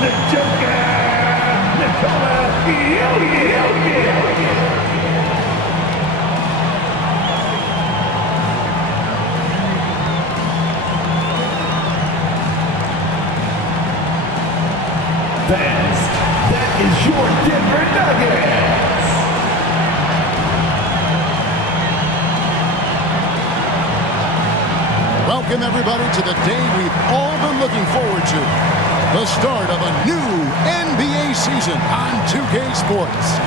the Joker, that is your Denver Nuggets. Welcome, everybody, to the day we've all been looking forward to. The start of a new NBA season on 2K Sports.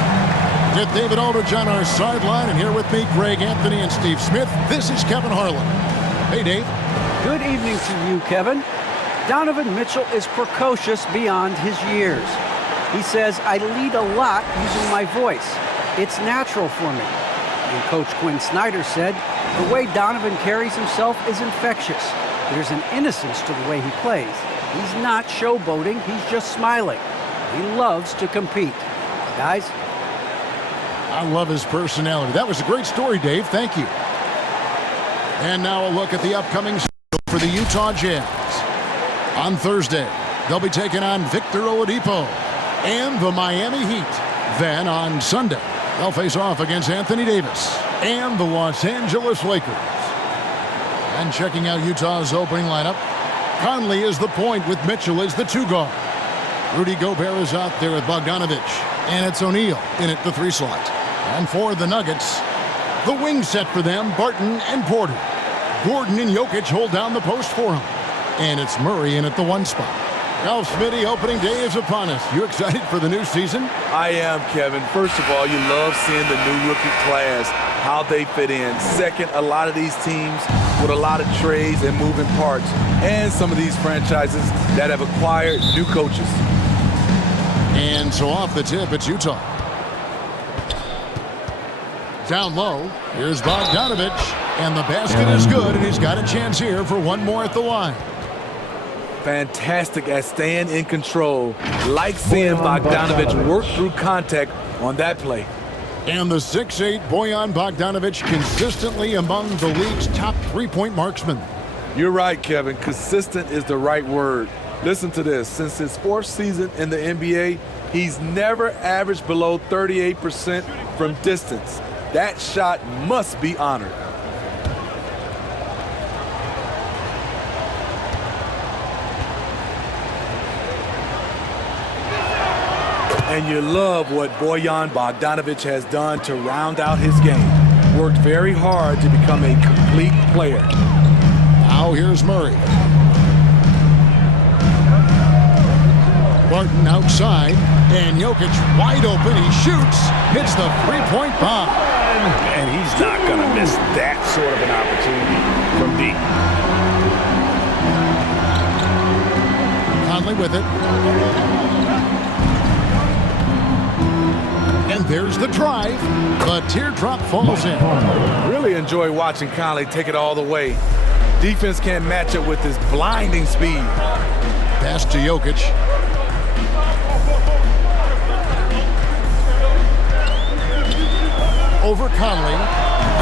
With David Aldridge on our sideline, and here with me, Greg Anthony and Steve Smith, this is Kevin Harlan. Hey, Dave. Good evening to you, Kevin. Donovan Mitchell is precocious beyond his years. He says, I lead a lot using my voice. It's natural for me. And Coach Quinn Snyder said, the way Donovan carries himself is infectious. There's an innocence to the way he plays. He's not showboating, he's just smiling. He loves to compete. Guys? I love his personality. That was a great story, Dave. Thank you. And now a look at the upcoming schedule for the Utah Jazz. On Thursday, they'll be taking on Victor Oladipo and the Miami Heat. Then on Sunday, they'll face off against Anthony Davis and the Los Angeles Lakers. And checking out Utah's opening lineup, Conley is the point with Mitchell as the 2 guard. Rudy Gobert is out there with Bogdanovich, and it's O'Neal in at the 3 slot. And for the Nuggets, the wing set for them, Barton and Porter. Gordon and Jokic hold down the post for him. And it's Murray in at the 1 spot. Ralph Smitty, opening day is upon us. You excited for the new season? I am, Kevin. First of all, you love seeing the new rookie class, how they fit in. Second, a lot of these teams with a lot of trades and moving parts. And some of these franchises that have acquired new coaches. And so off the tip, it's Utah. Down low, here's Bogdanovich. And the basket is good, and he's got a chance here for 1 more at the line. Fantastic at staying in control. Like seeing Bogdanovich work through contact on that play. And the 6'8" Bojan Bogdanovich consistently among the league's top 3-point marksmen. You're right, Kevin. Consistent is the right word. Listen to this. Since his 4th season in the NBA, he's never averaged below 38% from distance. That shot must be honored. And you love what Bojan Bogdanovich has done to round out his game. Worked very hard to become a complete player. Now here's Murray. Barton outside, and Jokic wide open. He shoots, hits the 3-point bomb. And he's not going to miss that sort of an opportunity from deep. Conley with it. And there's the drive. The teardrop falls in. Really enjoy watching Conley take it all the way. Defense can't match up with his blinding speed. Pass to Jokic. Over Conley.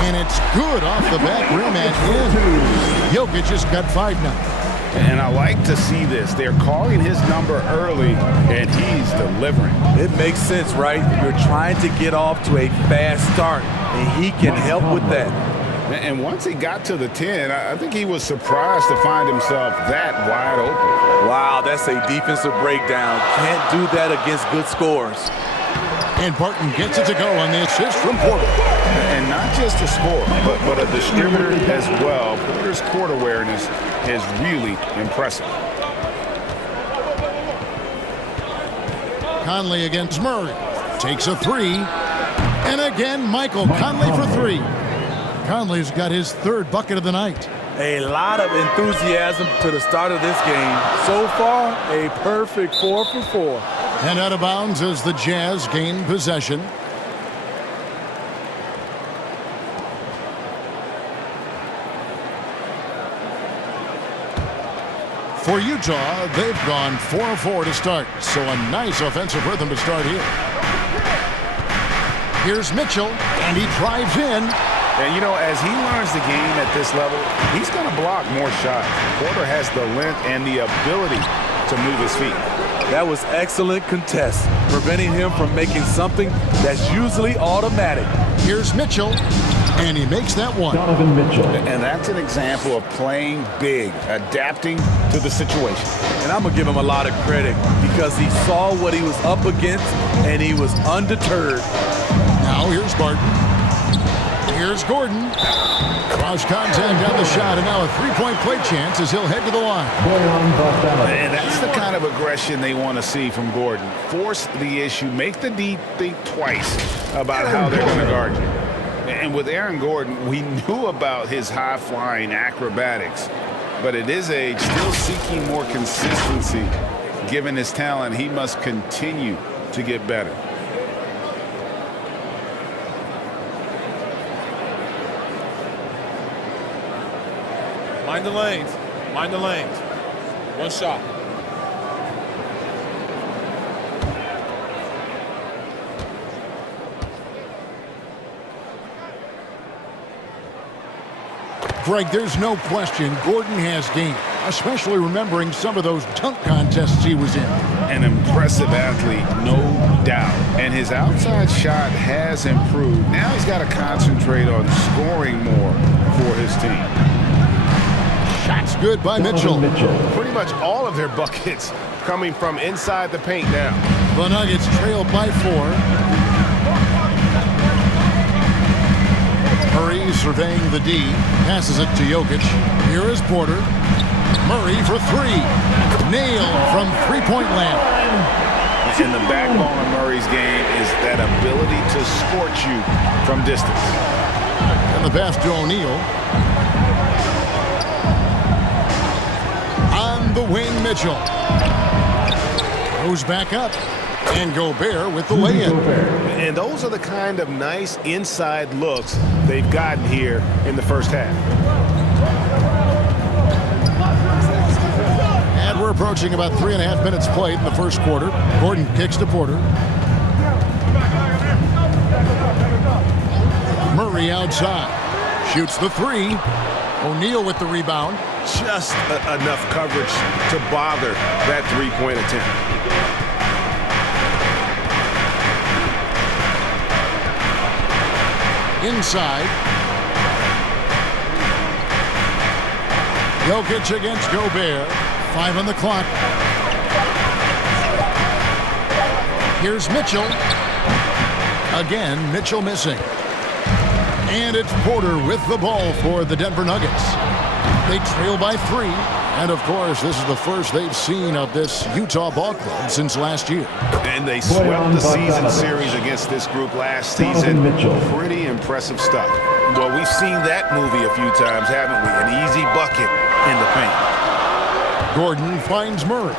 And it's good off the back rim and in. Jokic just got 5 now. And I like to see this. They're calling his number early, and he's delivering. It makes sense, right? You're trying to get off to a fast start, and he can help with that. And once he got to the 10, I think he was surprised to find himself that wide open. Wow, that's a defensive breakdown. Can't do that against good scores. And Barton gets it to go on the assist from Porter. And not just a scorer, but a distributor as well. Porter's court awareness is really impressive. Conley against Murray. Takes a 3. And again, Michael Conley for 3. Conley's got his 3rd bucket of the night. A lot of enthusiasm to the start of this game. So far, a perfect 4 for 4. And out of bounds as the Jazz gain possession. For Utah, they've gone 4-4 to start, so a nice offensive rhythm to start here. Here's Mitchell, and he drives in, And, you know, as he learns the game at this level, he's going to block more shots. Porter has the length and the ability to move his feet. That was excellent contest, preventing him from making something that's usually automatic. Here's Mitchell, and he makes that one. Donovan Mitchell. And that's an example of playing big, adapting to the situation. And I'm going to give him a lot of credit because he saw what he was up against, and he was undeterred. Now here's Barton. Here's Gordon. Cross contact on the shot, and now a three-point play chance as he'll head to the line. And that's the kind of aggression they want to see from Gordon. Force the issue, make the D think twice about how they're going to guard you. And with Aaron Gordon, we knew about his high-flying acrobatics, but at his age, still seeking more consistency. Given his talent, he must continue to get better. Mind the lanes. Mind the lanes. One shot. Greg, there's no question Gordon has game, especially remembering some of those dunk contests he was in. An impressive athlete, no doubt. And his outside shot has improved. Now he's got to concentrate on scoring more for his team. Shots good by Mitchell. Pretty much all of their buckets coming from inside the paint now. The Nuggets trail by 4. Murray surveying the D, passes it to Jokic. Here is Porter. Murray for 3. Nailed from three-point land. And the backbone of Murray's game is that ability to scorch you from distance. And the pass to O'Neal. On the wing, Mitchell. Goes back up. And Gobert with the lay-in. And those are the kind of nice inside looks they've gotten here in the first half. And we're approaching about 3.5 minutes played in the first quarter. Gordon kicks to Porter. Murray outside. Shoots the 3. O'Neal with the rebound. Just enough coverage to bother that three-point attempt. Inside. Jokic against Gobert. 5 on the clock. Here's Mitchell. Again, Mitchell missing. And it's Porter with the ball for the Denver Nuggets. They trail by 3. And, of course, this is the first they've seen of this Utah ball club since last year. And they swept the season series against this group last season. Pretty impressive stuff. Well, we've seen that movie a few times, haven't we? An easy bucket in the paint. Gordon finds Murray.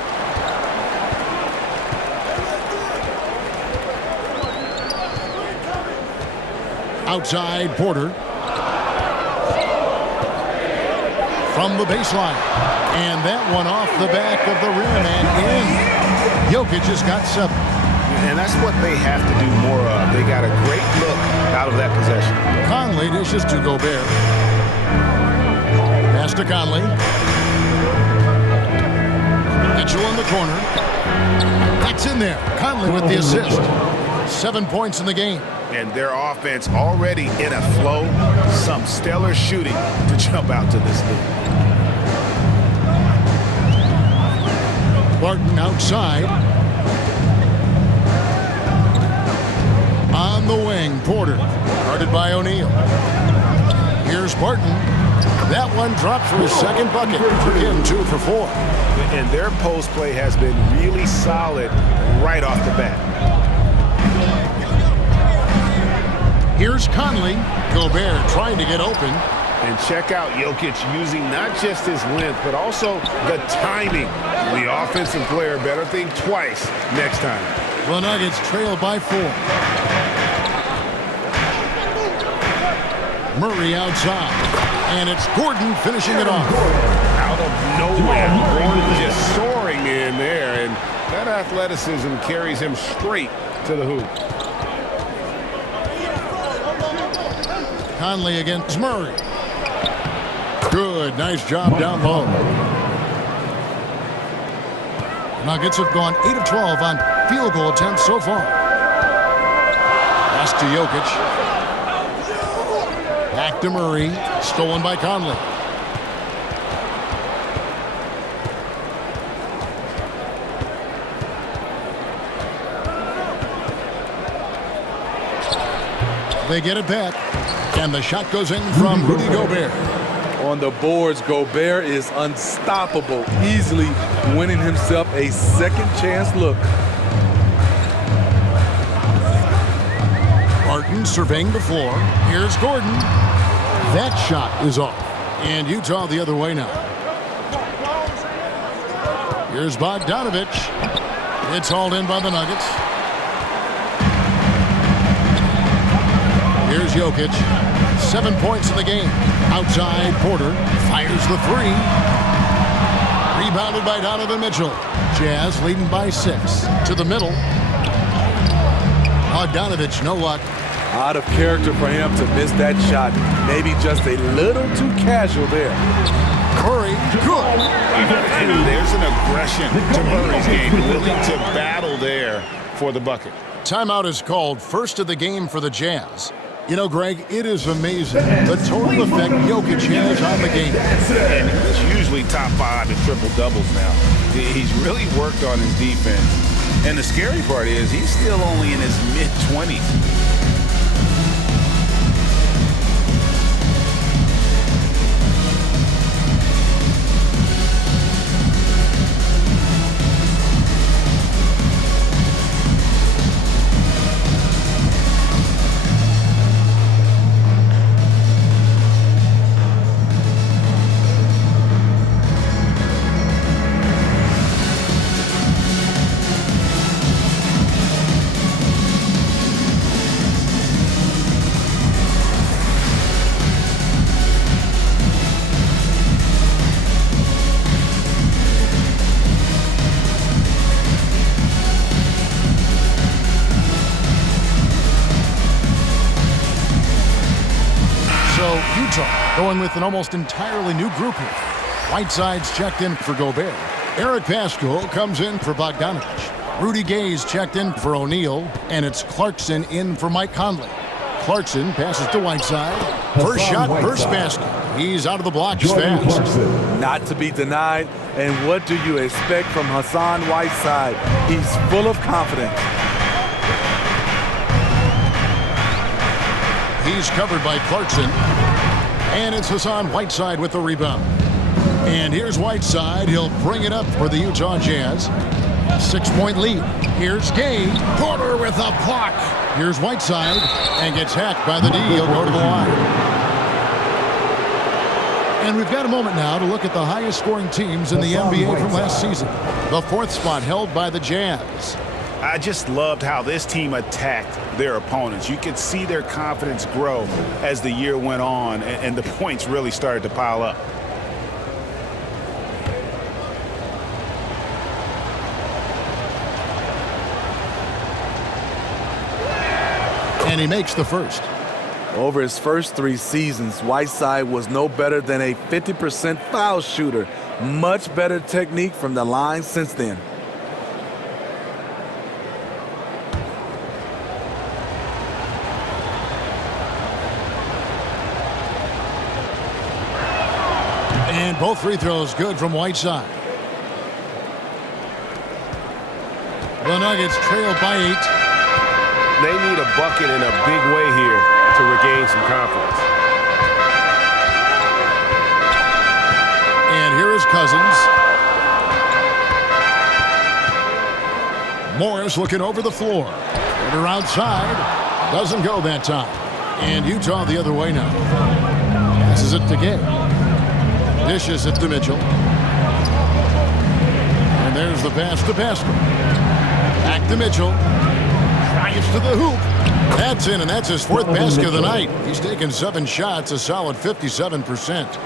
Outside, Porter. From the baseline. And that one off the back of the rim and in. Jokic has got 7. And that's what they have to do more of. They got a great look out of that possession. Conley dishes to Gobert. Pass to Conley. Mitchell in the corner. That's in there. Conley with the assist. 7 points in the game. And their offense already in a flow. Some stellar shooting to jump out to this lead. Barton outside. On the wing, Porter. Guarded by O'Neal. Here's Barton. That one dropped for his second bucket. For him, 2 for 4. And their post play has been really solid right off the bat. Here's Conley. Gobert trying to get open. And check out Jokic using not just his length, but also the timing. The offensive player better think twice next time. The Nuggets trail by 4. Murray outside. And it's Gordon finishing it off. Out of nowhere, Gordon just soaring in there. And that athleticism carries him straight to the hoop. Conley against Murray. Good, nice job down low. Nuggets have gone 8 of 12 on field goal attempts so far. Pass to Jokic. Back to Murray. Stolen by Conley. They get it back. And the shot goes in from Rudy Gobert. On the boards, Gobert is unstoppable, easily winning himself a second chance look. Barton surveying the floor. Here's Gordon. That shot is off. And Utah the other way now. Here's Bogdanovich. It's hauled in by the Nuggets. Here's Jokic. 7 points in the game. Outside, Porter fires the three. Rebounded by Donovan Mitchell. Jazz leading by 6. To the middle. Bogdanovich, no luck. Out of character for him to miss that shot. Maybe just a little too casual there. Curry, good. And there's an aggression to Murray's game. Willing to battle there for the bucket. Timeout is called, first of the game for the Jazz. You know, Greg, it is amazing the total effect Jokic has on the game. And he's usually top 5 in triple-doubles now. He's really worked on his defense. And the scary part is he's still only in his mid-20s. Going with an almost entirely new group here. Whiteside's checked in for Gobert. Eric Paschal comes in for Bogdanovich. Rudy Gay's checked in for O'Neal. And it's Clarkson in for Mike Conley. Clarkson passes to Whiteside. First shot, first basket. He's out of the blocks fast. Not to be denied. And what do you expect from Hassan Whiteside? He's full of confidence. He's covered by Clarkson. And it's Hassan Whiteside with the rebound. And here's Whiteside. He'll bring it up for the Utah Jazz. 6-point lead. Here's Gay. Porter with a block. Here's Whiteside. And gets hacked by the D. He'll go to the line. And we've got a moment now to look at the highest scoring teams in the NBA from last season. The 4th spot held by the Jazz. I just loved how this team attacked their opponents. You could see their confidence grow as the year went on, and the points really started to pile up. And he makes the first. Over his first 3 seasons, Whiteside was no better than a 50% foul shooter. Much better technique from the line since then. And both free throws good from Whiteside. The Nuggets trail by 8. They need a bucket in a big way here to regain some confidence. And here is Cousins. Morris looking over the floor. Porter outside. Doesn't go that time. And Utah the other way now. Passes it to Gay. Dishes it to Mitchell. And there's the pass to Paschal. Back to Mitchell. Drives to the hoop. That's in, and that's his 4th basket of the night. He's taken 7 shots, a solid 57%.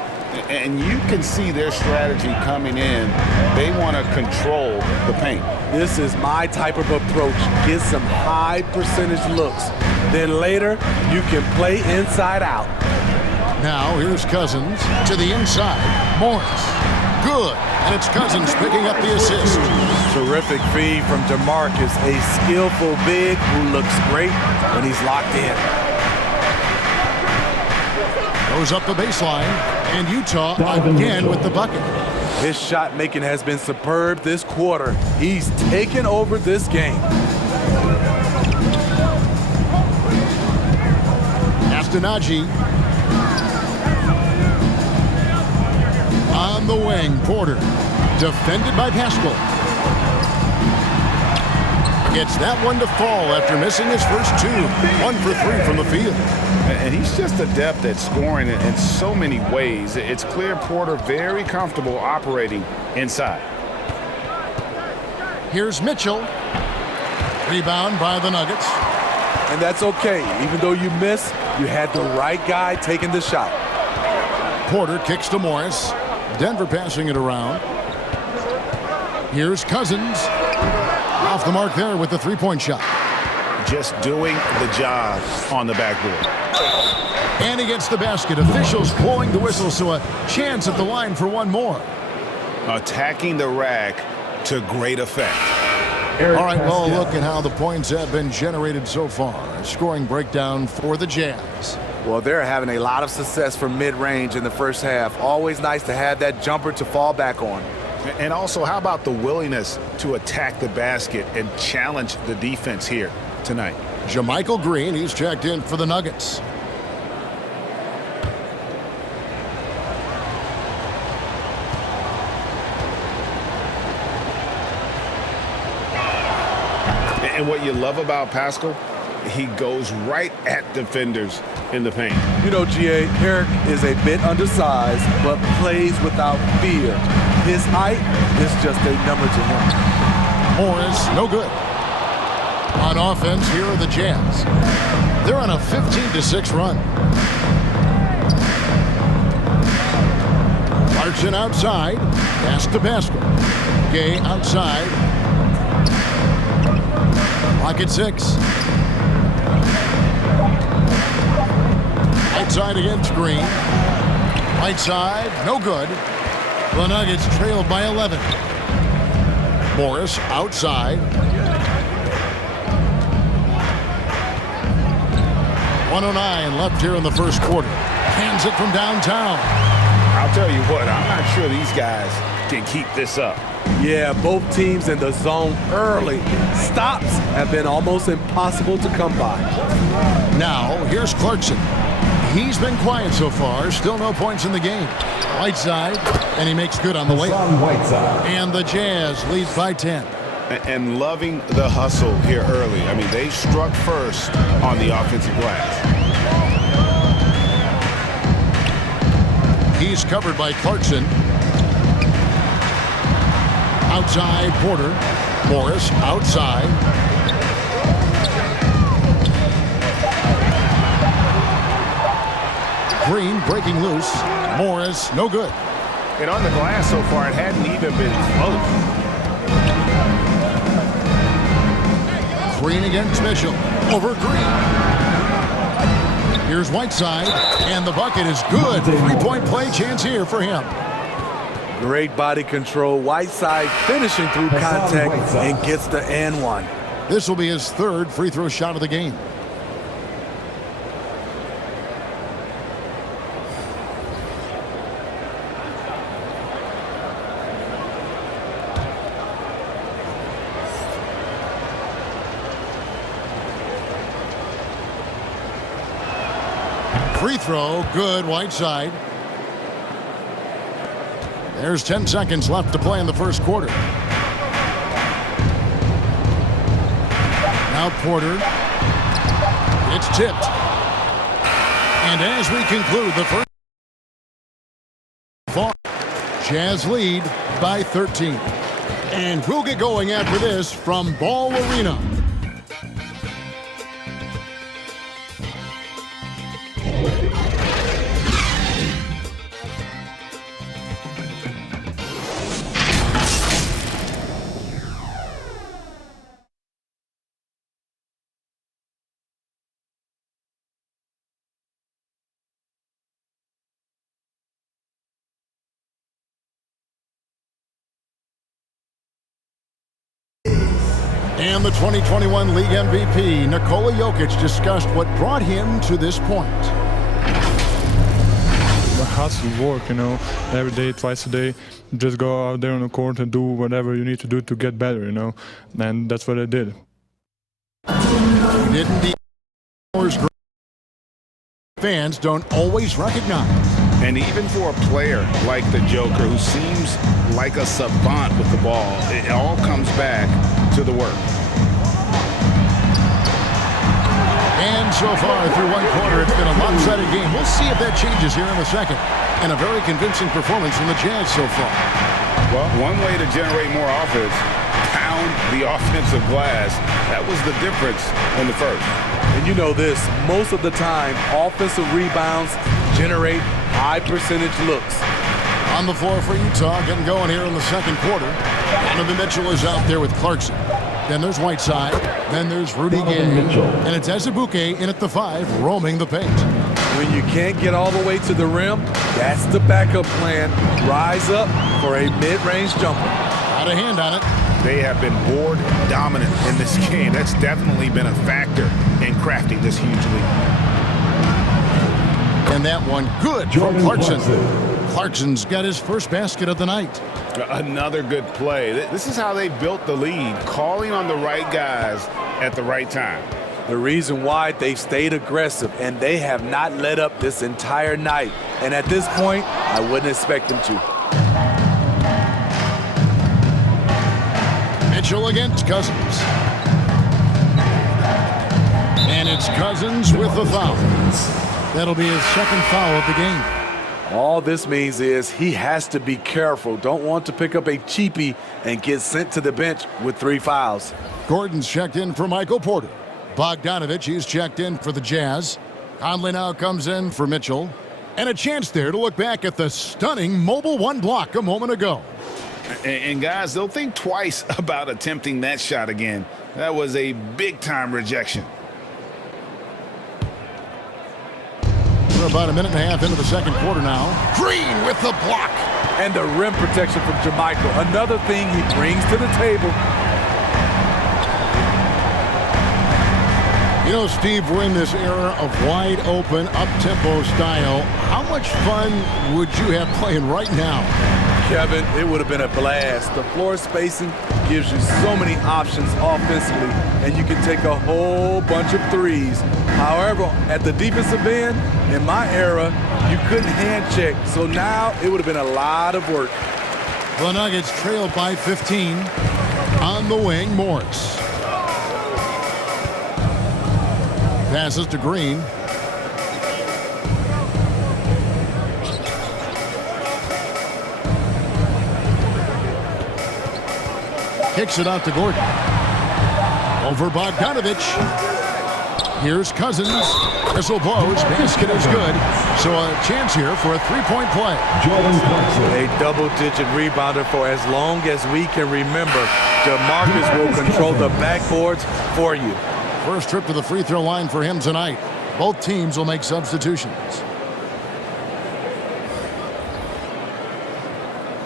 And you can see their strategy coming in. They want to control the paint. This is my type of approach. Get some high percentage looks. Then later, you can play inside out. Now here's Cousins to the inside. Morris. Good. And it's Cousins picking up the assist. Terrific feed from DeMarcus, a skillful big who looks great when he's locked in. Goes up the baseline, and Utah again with the bucket. His shot making has been superb this quarter. He's taken over this game. Astanaji. On the wing, Porter. Defended by Pascal. Gets that one to fall after missing his first two. 1 for 3 from the field. And he's just adept at scoring in so many ways. It's clear Porter very comfortable operating inside. Here's Mitchell. Rebound by the Nuggets. And that's okay. Even though you miss, you had the right guy taking the shot. Porter kicks to Morris. Denver passing it around. Here's Cousins. Off the mark there with the three-point shot. Just doing the job on the backboard. And he gets the basket. Officials blowing the whistle, so a chance at the line for one more. Attacking the rack to great effect. All right, well, look at how the points have been generated so far. A scoring breakdown for the Jazz. Well, they're having a lot of success from mid-range in the first half. Always nice to have that jumper to fall back on. And also, how about the willingness to attack the basket and challenge the defense here tonight? JaMychal Green, he's checked in for the Nuggets. And what you love about Pascal, he goes right at defenders in the paint. You know, G.A., Herrick is a bit undersized, but plays without fear. His height is just a number to him. Morris, no good. On offense, here are the Jazz. They're on a 15-6 run. Clarkson outside. Pass to Pascal. Gay outside. Clock at 6. Right side against Green. Right side, no good. The Nuggets trailed by 11. Morris outside. 1:09 left here in the first quarter. Hands it from downtown. I'll tell you what, I'm not sure these guys can keep this up. Yeah, both teams in the zone early. Stops have been almost impossible to come by. Now, here's Clarkson. He's been quiet so far. Still no points in the game. Right side, and he makes good on the layup. And the Jazz lead by 10. And loving the hustle here early. I mean, they struck first on the offensive glass. He's covered by Clarkson. Outside, Porter. Morris outside. Green breaking loose. Morris, no good. And on the glass so far, it hadn't even been close. Green against Mitchell. Over Green. Here's Whiteside, and the bucket is good. Three-point play chance here for him. Great body control. Whiteside finishing through contact and gets the and one. This will be his third free throw shot of the game. Free throw, good, Whiteside. There's 10 seconds left to play in the first quarter. Now Porter. It's tipped. And as we conclude the first far, Jazz lead by 13. And we'll get going after this from Ball Arena. And the 2021 League MVP, Nikola Jokic, discussed what brought him to this point. Hustle, work, you know, every day, twice a day. Just go out there on the court and do whatever you need to do to get better, you know. And that's what I did. He didn't need fans don't always recognize. And even for a player like the Joker, who seems like a savant with the ball, it all comes back to the work. And so far through one quarter, it's been a lopsided game. We'll see if that changes here in a second. And a very convincing performance from the Jazz so far. Well, one way to generate more offense, pound the offensive glass. That was the difference in the first. And you know this, most of the time, offensive rebounds generate high percentage looks. On the floor for Utah, getting going here in the second quarter. Donovan Mitchell is out there with Clarkson. Then there's Whiteside. Then there's Rudy Gay. And it's Azubuike in at the 5, roaming the paint. When you can't get all the way to the rim, that's the backup plan. Rise up for a mid-range jumper. Out of hand on it. They have been board dominant in this game. That's definitely been a factor in crafting this huge lead. And that one good from Clarkson. Clarkson's got his first basket of the night. Another good play. This is how they built the lead, calling on the right guys at the right time. The reason why they've stayed aggressive, and they have not let up this entire night. And at this point, I wouldn't expect them to. Mitchell against Cousins. And it's Cousins with the foul. That'll be his second foul of the game. All this means is he has to be careful. Don't want to pick up a cheapie and get sent to the bench with 3 fouls. Gordon's checked in for Michael Porter. Bogdanovich, he's checked in for the Jazz. Conley now comes in for Mitchell. And a chance there to look back at the stunning mobile 1 block a moment ago. And guys, they'll think twice about attempting that shot again. That was a big-time rejection. We're about a minute and a half into the second quarter now. Green with the block. And the rim protection from JaMychal. Another thing he brings to the table. You know, Steve, we're in this era of wide open, up-tempo style. How much fun would you have playing right now? Kevin, it would have been a blast. The floor spacing gives you so many options offensively, and you can take a whole bunch of threes. However, at the defensive end, in my era, you couldn't hand check. So now it would have been a lot of work. The Nuggets trailed by 15. On the wing, Morris. Passes to Green. Kicks it out to Gordon. Over Bogdanovich. Here's Cousins. Whistle blows. Basket is good. So a chance here for a 3-point play. A double-digit rebounder for as long as we can remember. DeMarcus will control the backboards for you. First trip to the free throw line for him tonight. Both teams will make substitutions.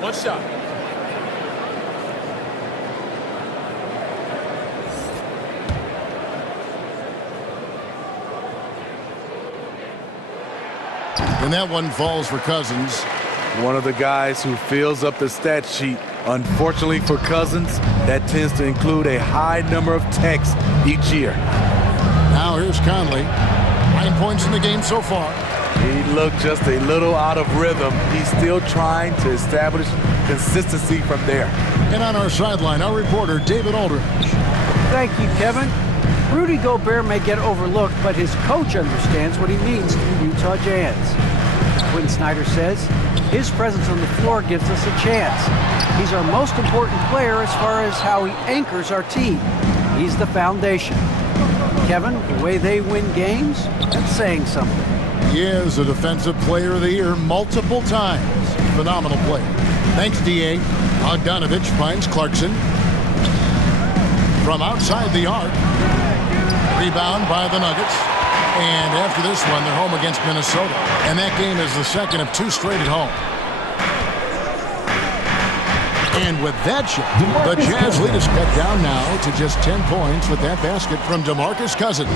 One shot. And that one falls for Cousins. One of the guys who fills up the stat sheet. Unfortunately for Cousins, that tends to include a high number of techs each year. Now here's Conley. 9 points in the game so far. He looked just a little out of rhythm. He's still trying to establish consistency from there. And on our sideline, our reporter, David Aldridge. Thank you, Kevin. Rudy Gobert may get overlooked, but his coach understands what he means to the Utah Jazz. Quinn Snyder says his presence on the floor gives us a chance. He's our most important player as far as how he anchors our team. He's the foundation. Kevin, the way they win games, that's saying something. He is a Defensive Player of the Year multiple times. Phenomenal play. Thanks, D.A. Bogdanovich finds Clarkson. From outside the arc. Rebound by the Nuggets. And after this one, they're home against Minnesota. And that game is the second of 2 straight at home. And with that shot, the Jazz lead is cut down now to just 10 points with that basket from DeMarcus Cousins.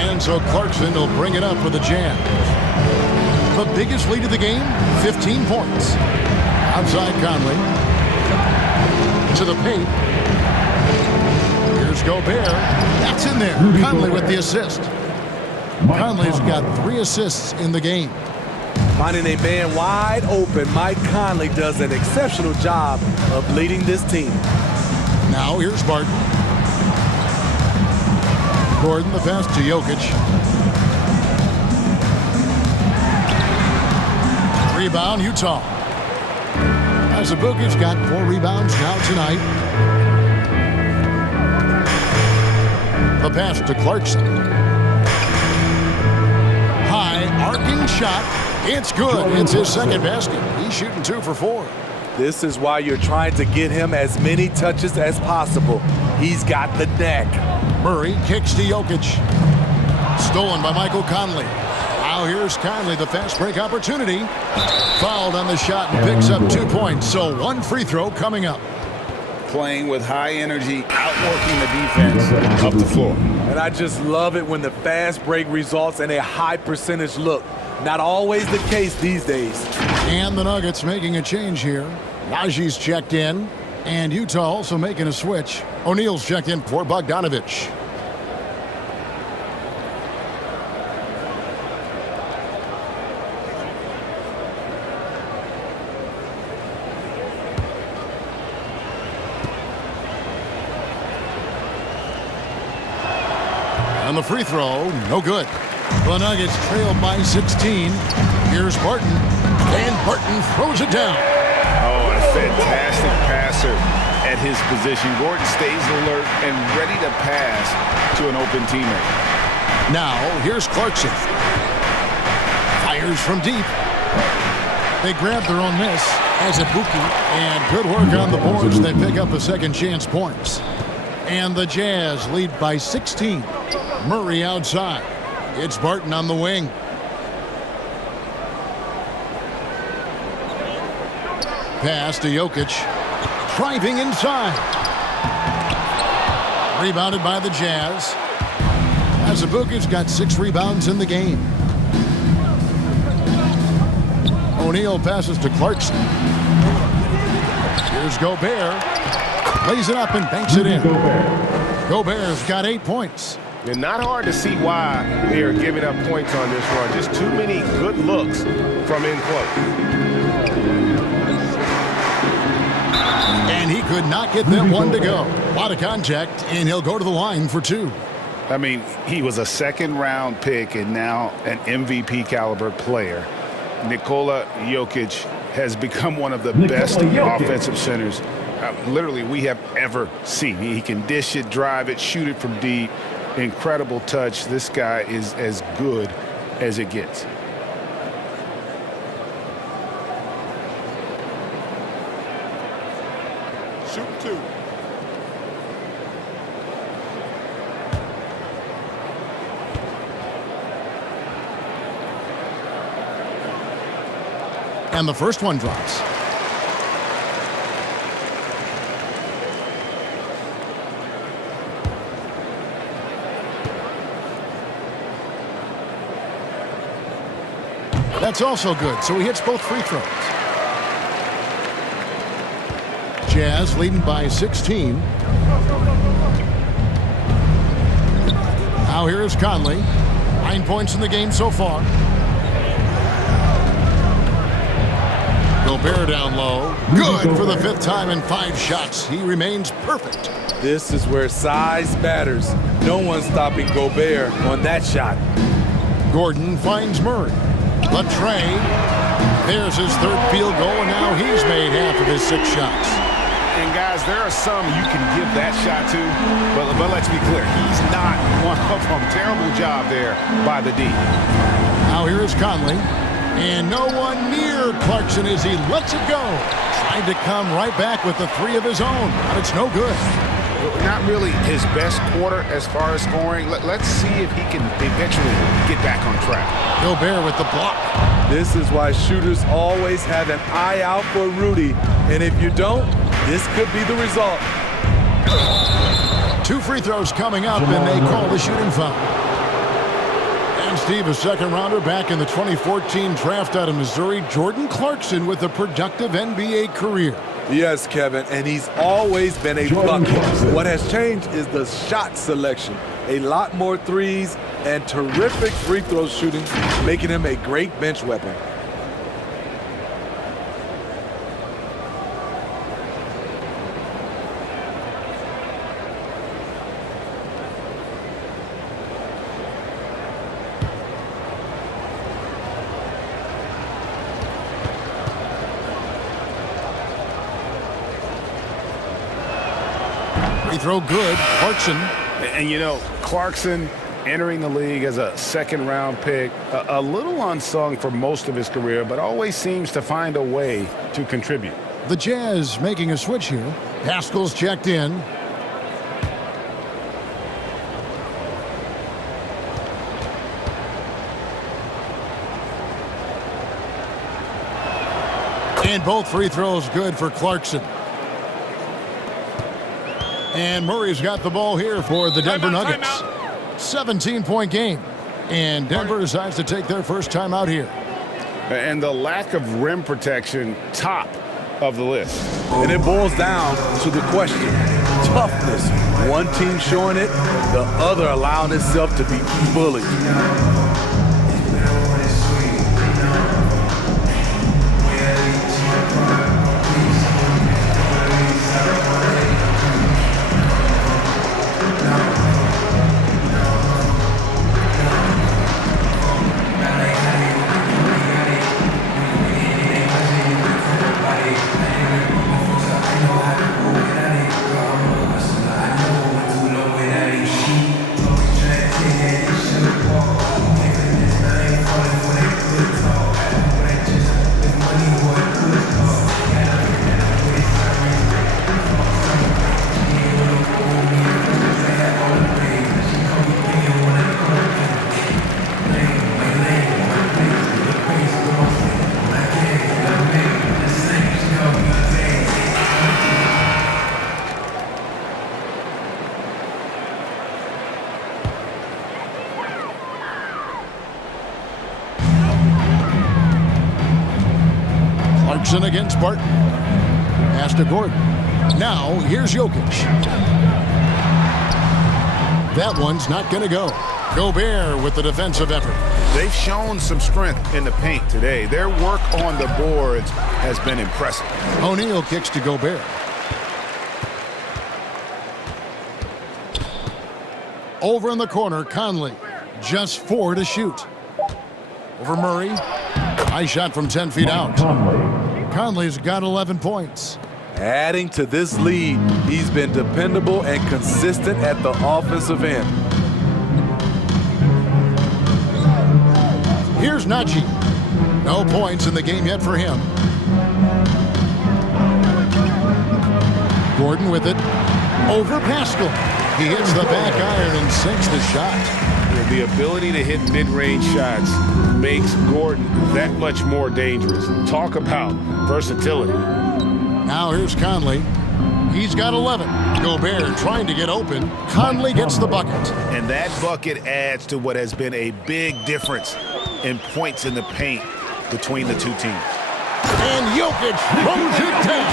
And so Clarkson will bring it up for the Jazz. The biggest lead of the game, 15 points. Outside Conley. To the paint. Here's Gobert. That's in there. Conley with the assist. Conley's got 3 assists in the game. Finding a man wide open, Mike Conley does an exceptional job of leading this team. Now here's Barton. Gordon, the pass to Jokic. Rebound, Utah. Azubukic's got 4 rebounds now tonight. The pass to Clarkson. High, arcing shot. It's good. It's his second basket. He's shooting 2 for 4. This is why you're trying to get him as many touches as possible. He's got the neck. Murray kicks to Jokic. Stolen by Michael Conley. Now here's Conley, the fast break opportunity. Fouled on the shot and picks up 2 points. So 1 free throw coming up. Playing with high energy, outworking the defense up the floor. And I just love it when the fast break results in a high percentage look. Not always the case these days. And the Nuggets making a change here. Najee's checked in. And Utah also making a switch. O'Neal's checked in for Bogdanovich. And the free throw, no good. The Nuggets trail by 16. Here's Barton. And Barton throws it down. Oh, a fantastic passer at his position. Gordon stays alert and ready to pass to an open teammate. Now, here's Clarkson. Fires from deep. They grab their own miss as a Buki. And good work on the boards. They pick up a second chance points. And the Jazz lead by 16. Murray outside. It's Barton on the wing. Pass to Jokic. Driving inside. Rebounded by the Jazz. Azubukic's got 6 rebounds in the game. O'Neal passes to Clarkson. Here's Gobert. Lays it up and banks it in. Gobert's got 8 points. And not hard to see why they are giving up points on this run. Just too many good looks from in close. And he could not get that one to go. A lot of contact, and he'll go to the line for 2. I mean, he was a second-round pick and now an MVP caliber player. Nikola Jokic has become one of the best offensive centers literally we have ever seen. He can dish it, drive it, shoot it from deep. Incredible touch. This guy is as good as it gets. Shoot 2. And the first one drops. That's also good, so he hits both free throws. Jazz leading by 16. Now here is Conley. 9 points in the game so far. Gobert down low. Good for the 5th time in 5 shots. He remains perfect. This is where size matters. No one's stopping Gobert on that shot. Gordon finds Murray. Latrey. There's his 3rd field goal, and now he's made half of his 6 shots. And guys, there are some you can give that shot to, but let's be clear, he's not one of them. Terrible job there by the D. Now here is Conley. And no one near Clarkson as he lets it go. Tried to come right back with the 3 of his own, but it's no good. Not really his best quarter as far as scoring. Let's see if he can eventually get back on track. Gobert with the block. This is why shooters always have an eye out for Rudy. And if you don't, this could be the result. 2 free throws coming up, and they call the shooting foul. And Steve, a second rounder back in the 2014 draft out of Missouri, Jordan Clarkson with a productive NBA career. Yes, Kevin, and he's always been a bucket. What has changed is the shot selection. A lot more threes and terrific free throw shooting, making him a great bench weapon. Free throw good. Clarkson. And you know, Clarkson entering the league as a second-round pick, a little unsung for most of his career, but always seems to find a way to contribute. The Jazz making a switch here. Pascal's checked in. And both free throws good for Clarkson. And Murray's got the ball here for the Denver Nuggets. 17-point game. And Denver decides to take their first time out here. And the lack of rim protection, top of the list. And it boils down to the question, toughness. One team showing it, the other allowing itself to be bullied. Clarkson against Barton. Pass to Gordon. Now, here's Jokic. That one's not going to go. Gobert with the defensive effort. They've shown some strength in the paint today. Their work on the boards has been impressive. O'Neal kicks to Gobert. Over in the corner, Conley. Just 4 to shoot. Over Murray. High shot from 10 feet out. Conley's got 11 points. Adding to this lead, he's been dependable and consistent at the offensive end. Here's Najee. No points in the game yet for him. Gordon with it. Over Pascal. He hits the back iron and sinks the shot. The ability to hit mid-range shots makes Gordon that much more dangerous. Talk about versatility. Now here's Conley. He's got 11. Gobert trying to get open. Conley gets the bucket. And that bucket adds to what has been a big difference in points in the paint between the two teams. And Jokic throws it down.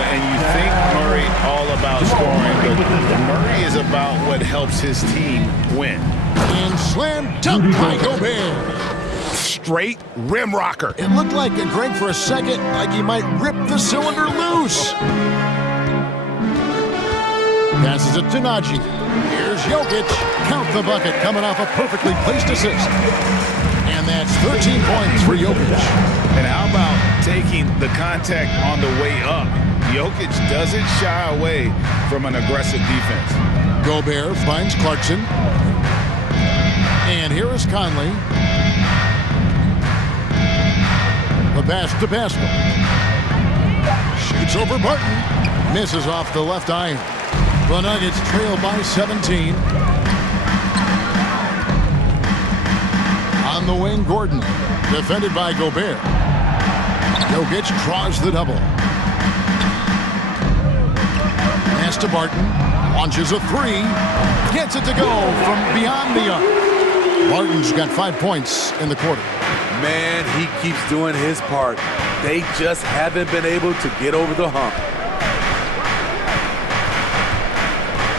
And you think Murray all about scoring, but Murray is about what helps his team win. And slam dunk by Gobert. Straight rim rocker. It looked like it, Greg, for a second, like he might rip the cylinder loose. Passes it to Najee. Here's Jokic. Count the bucket coming off a perfectly placed assist. And that's 13 points for Jokic. And how about taking the contact on the way up? Jokic doesn't shy away from an aggressive defense. Gobert finds Clarkson. And here is Conley. The pass to Pascal. Shoots over Barton. Misses off the left iron. The Nuggets trail by 17. On the wing, Gordon. Defended by Gobert. Jokic draws the double. Pass to Barton. Launches a three. Gets it to go from beyond the arc. Barton's got 5 points in the quarter. Man, he keeps doing his part. They just haven't been able to get over the hump.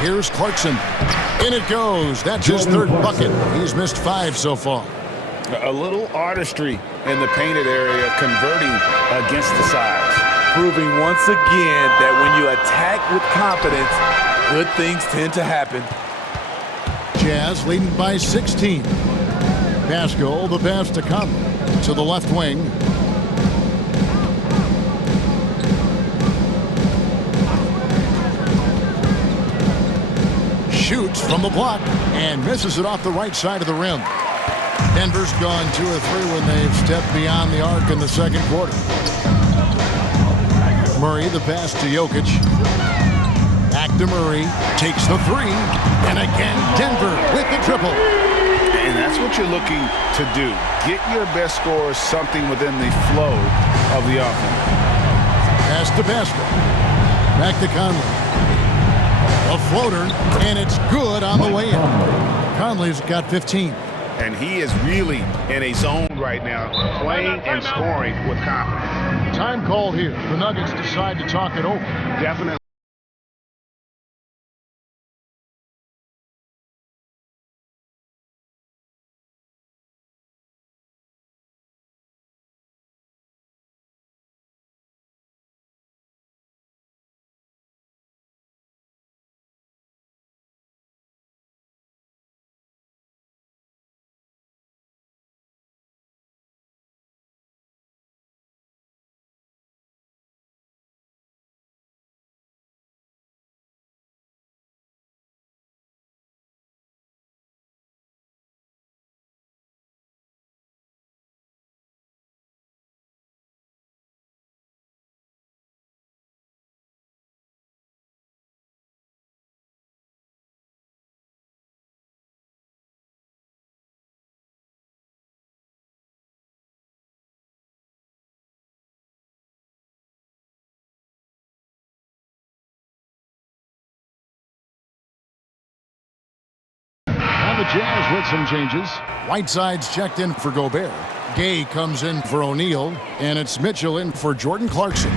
Here's Clarkson. In it goes. That's his third bucket. He's missed 5 so far. A little artistry in the painted area, converting against the size. Proving once again that when you attack with confidence, good things tend to happen. Jazz leading by 16. Pascal, the pass to Conley. To the left wing. Shoots from the block and misses it off the right side of the rim. Denver's gone 2 or 3 when they've stepped beyond the arc in the second quarter. Murray, the pass to Jokic. Back to Murray. Takes the 3. And again, Denver with the triple. And that's what you're looking to do. Get your best scorers something within the flow of the offense. Pass to Pascal. Back to Conley. A floater, and it's good on the way in. Conley's got 15. And he is really in a zone right now, playing and scoring with confidence. Time called here. The Nuggets decide to talk it over. Definitely. The Jazz with some changes. Whiteside's checked in for Gobert. Gay comes in for O'Neal, and it's Mitchell in for Jordan Clarkson.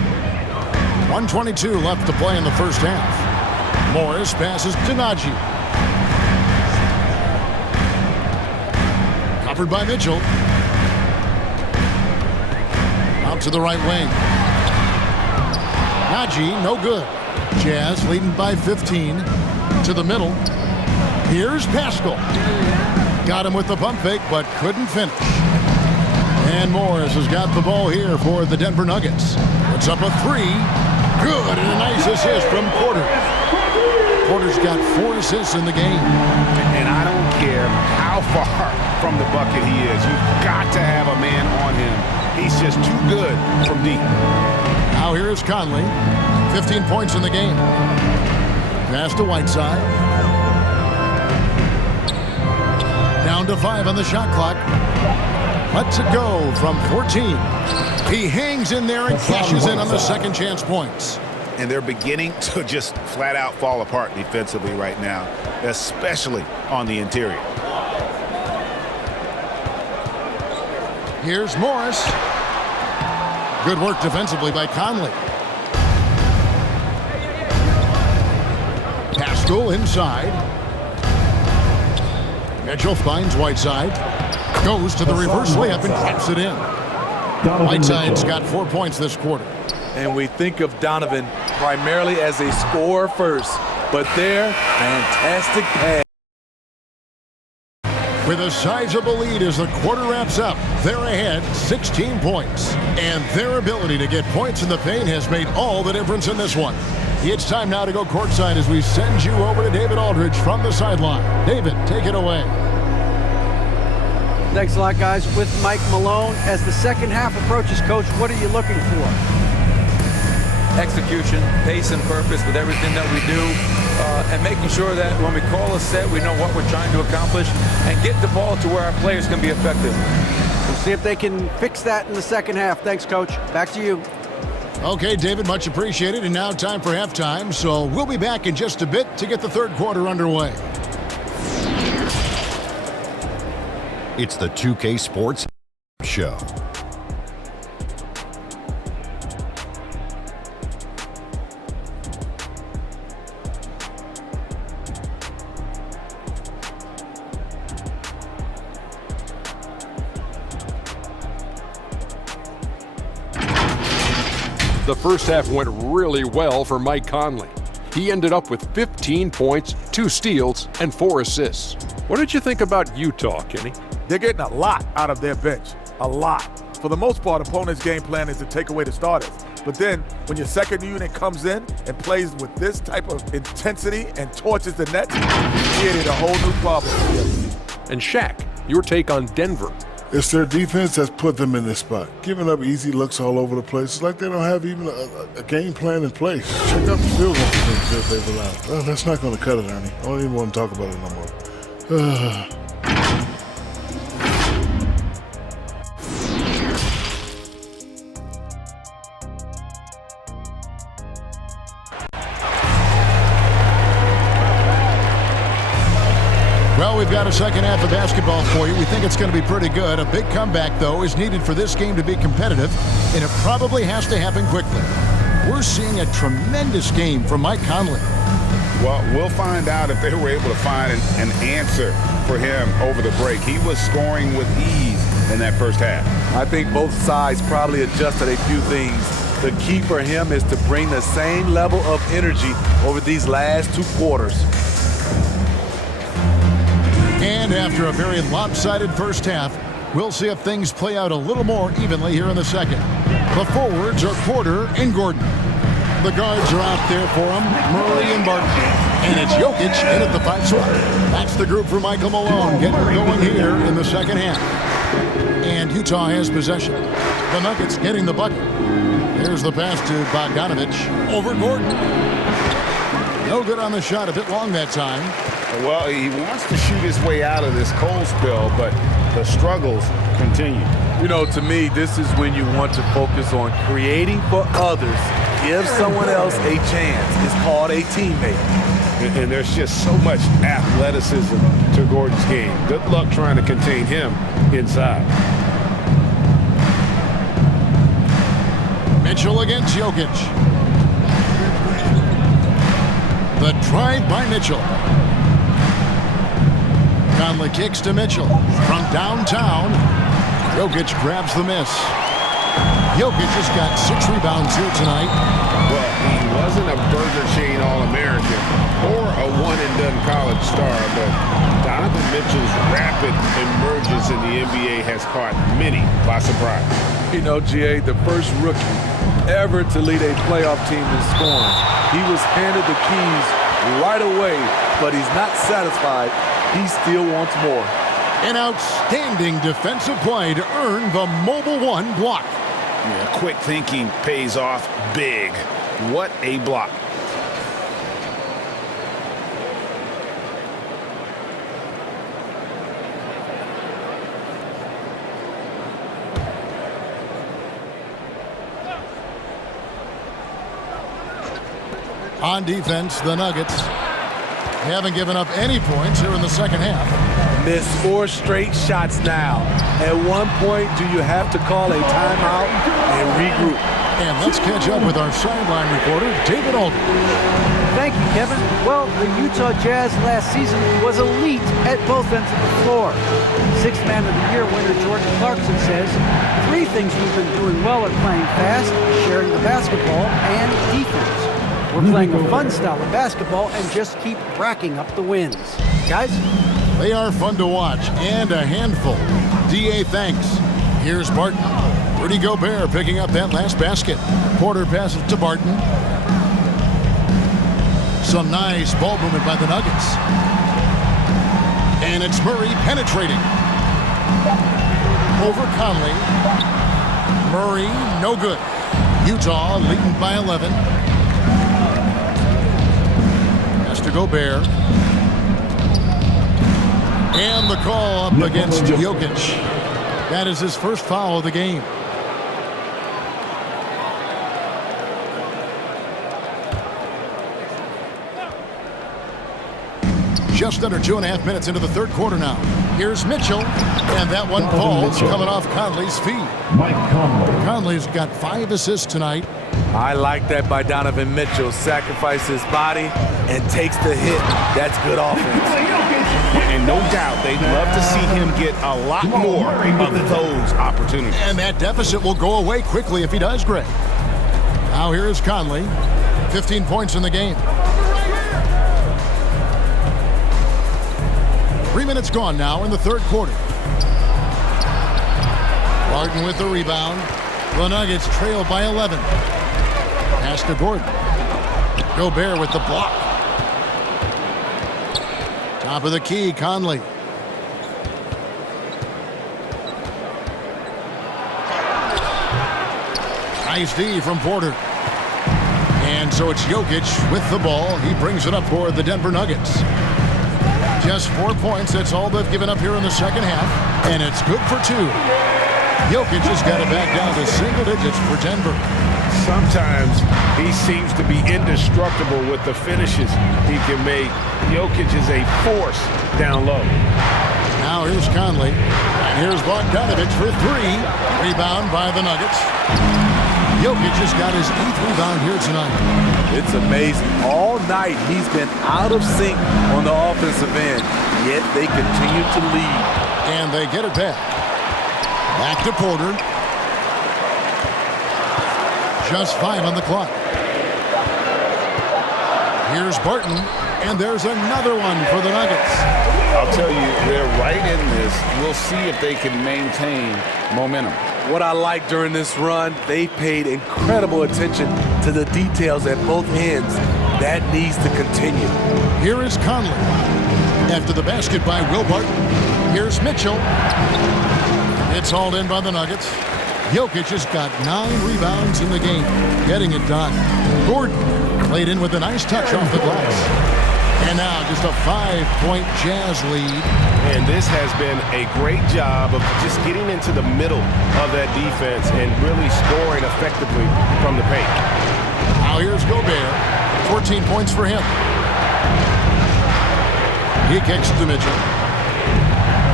1:22 left to play in the first half. Morris passes to Najee. Covered by Mitchell. Out to the right wing. Najee, no good. Jazz leading by 15. To the middle. Here's Pascal. Got him with the pump fake, but couldn't finish. And Morris has got the ball here for the Denver Nuggets. Puts up a 3. Good, and a nice assist from Porter. Porter's got 4 assists in the game. And I don't care how far from the bucket he is. You've got to have a man on him. He's just too good from deep. Now here is Conley. 15 points in the game. Pass to Whiteside. Down to 5 on the shot clock. Lets it go from 14. He hangs in there and cashes in on the second chance points. And they're beginning to just flat out fall apart defensively right now, especially on the interior. Here's Morris. Good work defensively by Conley. Pascal inside. Mitchell finds Whiteside. Goes to the reverse layup and claps it in. Whiteside's got 4 points this quarter. And we think of Donovan primarily as a scorer first, but their fantastic pass. With a sizable lead as the quarter wraps up, they're ahead 16 points. And their ability to get points in the paint has made all the difference in this one. It's time now to go courtside as we send you over to David Aldridge from the sideline. David, take it away. Thanks a lot, guys. With Mike Malone, as the second half approaches, Coach, what are you looking for? Execution, pace, and purpose with everything that we do. and making sure that when we call a set, we know what we're trying to accomplish and get the ball to where our players can be effective. We'll see if they can fix that in the second half. Thanks, Coach. Back to you. Okay, David, much appreciated. And now time for halftime. So we'll be back in just a bit to get the third quarter underway. It's the 2K Sports Show. The first half went really well for Mike Conley. He ended up with 15 points, 2 steals, and 4 assists. What did you think about Utah, Kenny? They're getting a lot out of their bench. A lot. For the most part, opponents' game plan is to take away the starters. But then, when your second unit comes in and plays with this type of intensity and torches the net, you created a whole new problem. And Shaq, your take on Denver. It's their defense that's put them in this spot. Giving up easy looks all over the place. It's like they don't have even a game plan in place. Check out the field goal that they've allowed. Well, that's not going to cut it, Ernie. I don't even want to talk about it no more. Well, we've got a second half of basketball for you. We think it's going to be pretty good. A big comeback, though, is needed for this game to be competitive, and it probably has to happen quickly. We're seeing a tremendous game from Mike Conley. Well, we'll find out if they were able to find an answer for him over the break. He was scoring with ease in that first half. I think both sides probably adjusted a few things. The key for him is to bring the same level of energy over these last 2 quarters. And after a very lopsided first half, we'll see if things play out a little more evenly here in the second. The forwards are Porter and Gordon. The guards are out there for them, Murray and Barton. And it's Jokic in at the 5 spot. That's the group for Michael Malone getting going here in the second half. And Utah has possession. The Nuggets getting the bucket. Here's the pass to Bogdanovich over Gordon. No good on the shot, a bit long that time. Well, he wants to shoot his way out of this cold spell, but the struggles continue. You know, to me, this is when you want to focus on creating for others. Give someone else a chance. It's called a teammate. And there's just so much athleticism to Gordon's game. Good luck trying to contain him inside. Mitchell against Jokic. The drive by Mitchell. Conley kicks to Mitchell from downtown. Jokic grabs the miss. Jokic has got 6 rebounds here tonight. Well, he wasn't a Burger Chain All-American or a one-and-done college star, but Donovan Mitchell's rapid emergence in the NBA has caught many by surprise. You know, GA, the first rookie ever to lead a playoff team in scoring. He was handed the keys right away, but he's not satisfied. He still wants more. An outstanding defensive play to earn the Mobile One block. Yeah, quick thinking pays off big. What a block. On defense, the Nuggets haven't given up any points here in the second half. Missed 4 straight shots now. At one point, do you have to call a timeout and regroup? And let's catch up with our sideline reporter, David Aldridge. Thank you, Kevin. Well, the Utah Jazz last season was elite at both ends of the floor. 6th Man of the Year winner Jordan Clarkson says, 3 things we've been doing well are playing fast, sharing the basketball, and defense. We're playing a fun style of basketball and just keep racking up the wins. Guys? They are fun to watch and a handful. DA thanks. Here's Barton. Rudy Gobert picking up that last basket. Porter passes to Barton. Some nice ball movement by the Nuggets. And it's Murray penetrating. Over Conley. Murray, no good. Utah leading by 11. pass to Gobert. And the call up against Jokic. That is his first foul of the game. Just under 2.5 minutes into the third quarter now. Here's Mitchell, and that one falls coming off Conley's feet. Mike Conley. Conley's got 5 assists tonight. I like that by Donovan Mitchell. Sacrifices his body and takes the hit. That's good offense. And no doubt they'd love to see him get a lot more of those opportunities. And that deficit will go away quickly if he does, Greg. Now here's Conley. 15 points in the game. 3 minutes gone now in the third quarter. Barton with the rebound. The Nuggets trail by 11. Pass to Gordon. Gobert with the block. Top of the key, Conley. Nice D from Porter. And so it's Jokic with the ball. He brings it up for the Denver Nuggets. Just 4 points. That's all they've given up here in the second half. And it's good for 2. Jokic has got it back down to single digits for Denver. Sometimes he seems to be indestructible with the finishes he can make. Jokic is a force down low. Now here's Conley. And here's Bogdanovich for 3. Rebound by the Nuggets. Jokic has got his 8th rebound here tonight. It's amazing. All night he's been out of sync on the offensive end, yet they continue to lead. And they get it back. Back to Porter. Just 5 on the clock. Here's Barton, and there's another one for the Nuggets. I'll tell you, they're right in this. We'll see if they can maintain momentum. What I like during this run, they paid incredible attention to the details at both ends. That needs to continue. Here is Conley. After the basket by Will Barton. Here's Mitchell. It's hauled in by the Nuggets. Jokic has got 9 rebounds in the game, getting it done. Gordon played in with a nice touch off the glass. And now just a 5-point Jazz lead. And this has been a great job of just getting into the middle of that defense and really scoring effectively from the paint. Now here's Gobert. 14 points for him. He kicks to Mitchell.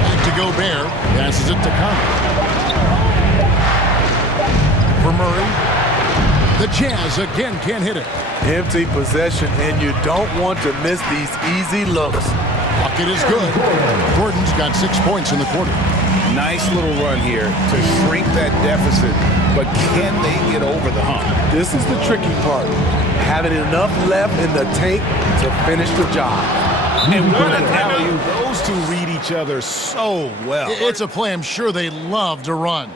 Back to Gobert. Passes it to Conley. For Murray. The Jazz again can't hit it. Empty possession, and you don't want to miss these easy looks. Bucket is good. Gordon's got 6 points in the quarter. Nice little run here to shrink that deficit, but can they get over the hump? This is the tricky part. Having enough left in the tank to finish the job. And what an alley-oop. Those two read each other so well. It's a play I'm sure they love to run.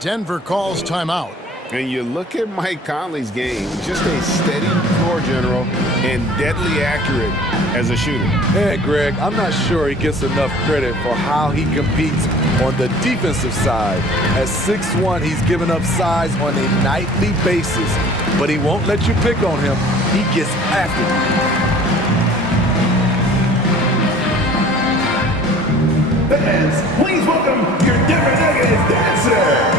Denver calls timeout. And you look at Mike Conley's game, just a steady floor general and deadly accurate as a shooter. And Greg, I'm not sure he gets enough credit for how he competes on the defensive side. At 6'1", he's given up size on a nightly basis, but he won't let you pick on him. He gets after you. Fans, please welcome your Denver Nuggets dancer.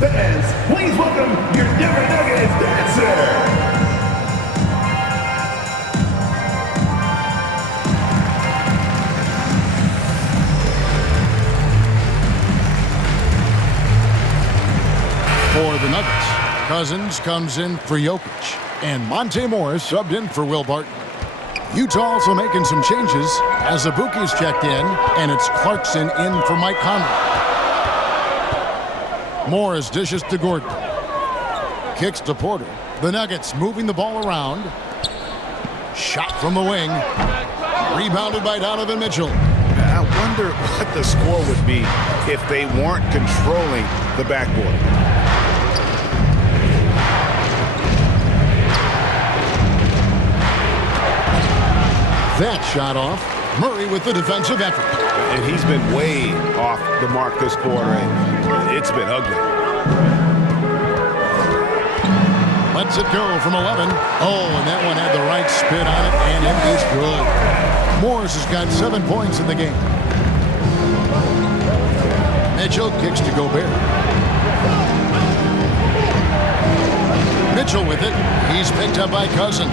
Fans, please welcome your Denver Nuggets dancer. For the Nuggets, Cousins comes in for Jokic, and Monte Morris subbed in for Will Barton. Utah also making some changes as Abuki's checked in, and it's Clarkson in for Mike Conley. Morris dishes to Gordon. Kicks to Porter. The Nuggets moving the ball around. Shot from the wing. Rebounded by Donovan Mitchell. I wonder what the score would be if they weren't controlling the backboard. shot off. Murray with the defensive effort. And he's been way off the mark this quarter. It's been ugly. Lets it go from 11. Oh, and that one had the right spin on it, and it is good. Morris has got 7 points in the game. Mitchell kicks to Gobert. Mitchell with it. He's picked up by Cousins.